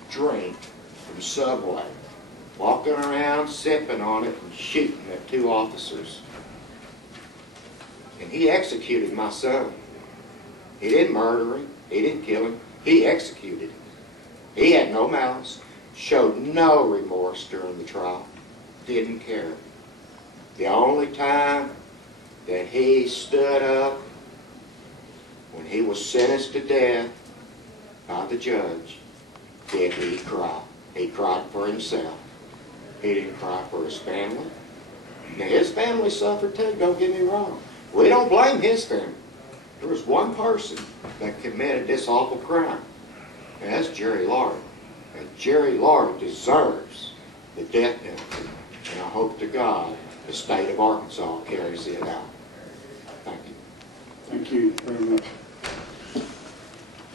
drink from Subway, walking around sipping on it and shooting at 2 officers. And he executed my son. He didn't murder him. He didn't kill him. He executed him. He had no malice, showed no remorse during the trial, didn't care. The only time that he stood up when he was sentenced to death by the judge, did he cry. He cried for himself. He didn't cry for his family. Now, his family suffered too, don't get me wrong. We don't blame his family. There was one person that committed this awful crime, and that's Jerry Lord. And Jerry Lord deserves the death penalty, and I hope to God the state of Arkansas carries it out. Thank you. Thank you very much.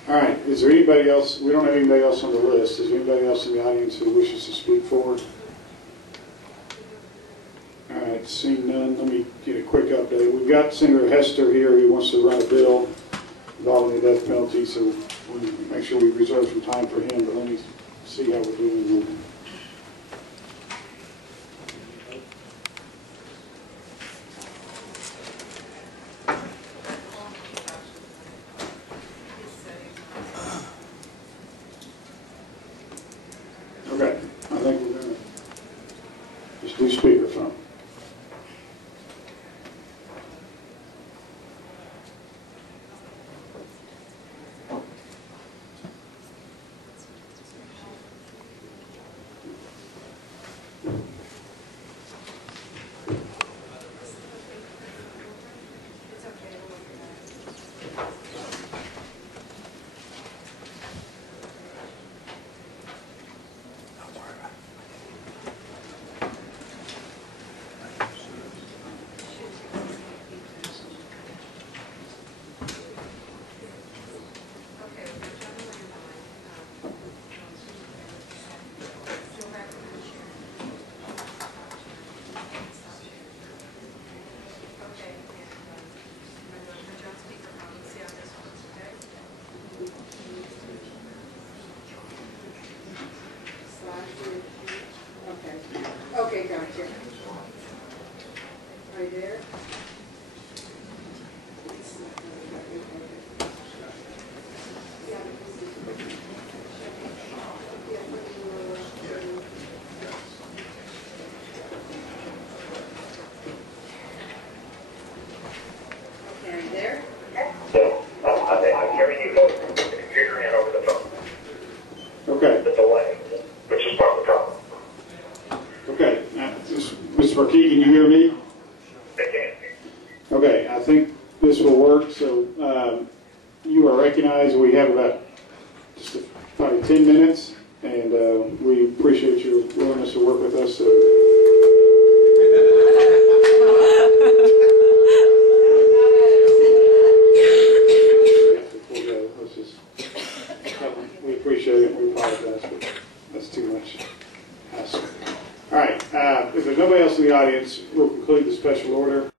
All right, is there anybody else? We don't have anybody else on the list. Is there anybody else in the audience who wishes to speak forward? All right, seeing none, let me get a quick update. We've got Senator Hester here who wants to run a bill involving the death penalty, so we'll make sure we reserve some time for him, but let me see how we're doing. Okay, I think we're going to just do speakerphone. Okay, gotcha. Right there. Okay, there. So, I'm hearing you both from the computer and over the phone. Okay. The delay, which is part of the problem. Okay, Mr. Marquis, can you hear me? I can. Okay, I think this will work. So you are recognized. We have about just probably 10 minutes, and we appreciate your willingness to work with us. We appreciate it. We apologize, but that's too much hassle. All right, if there's nobody else in the audience, we'll conclude the special order.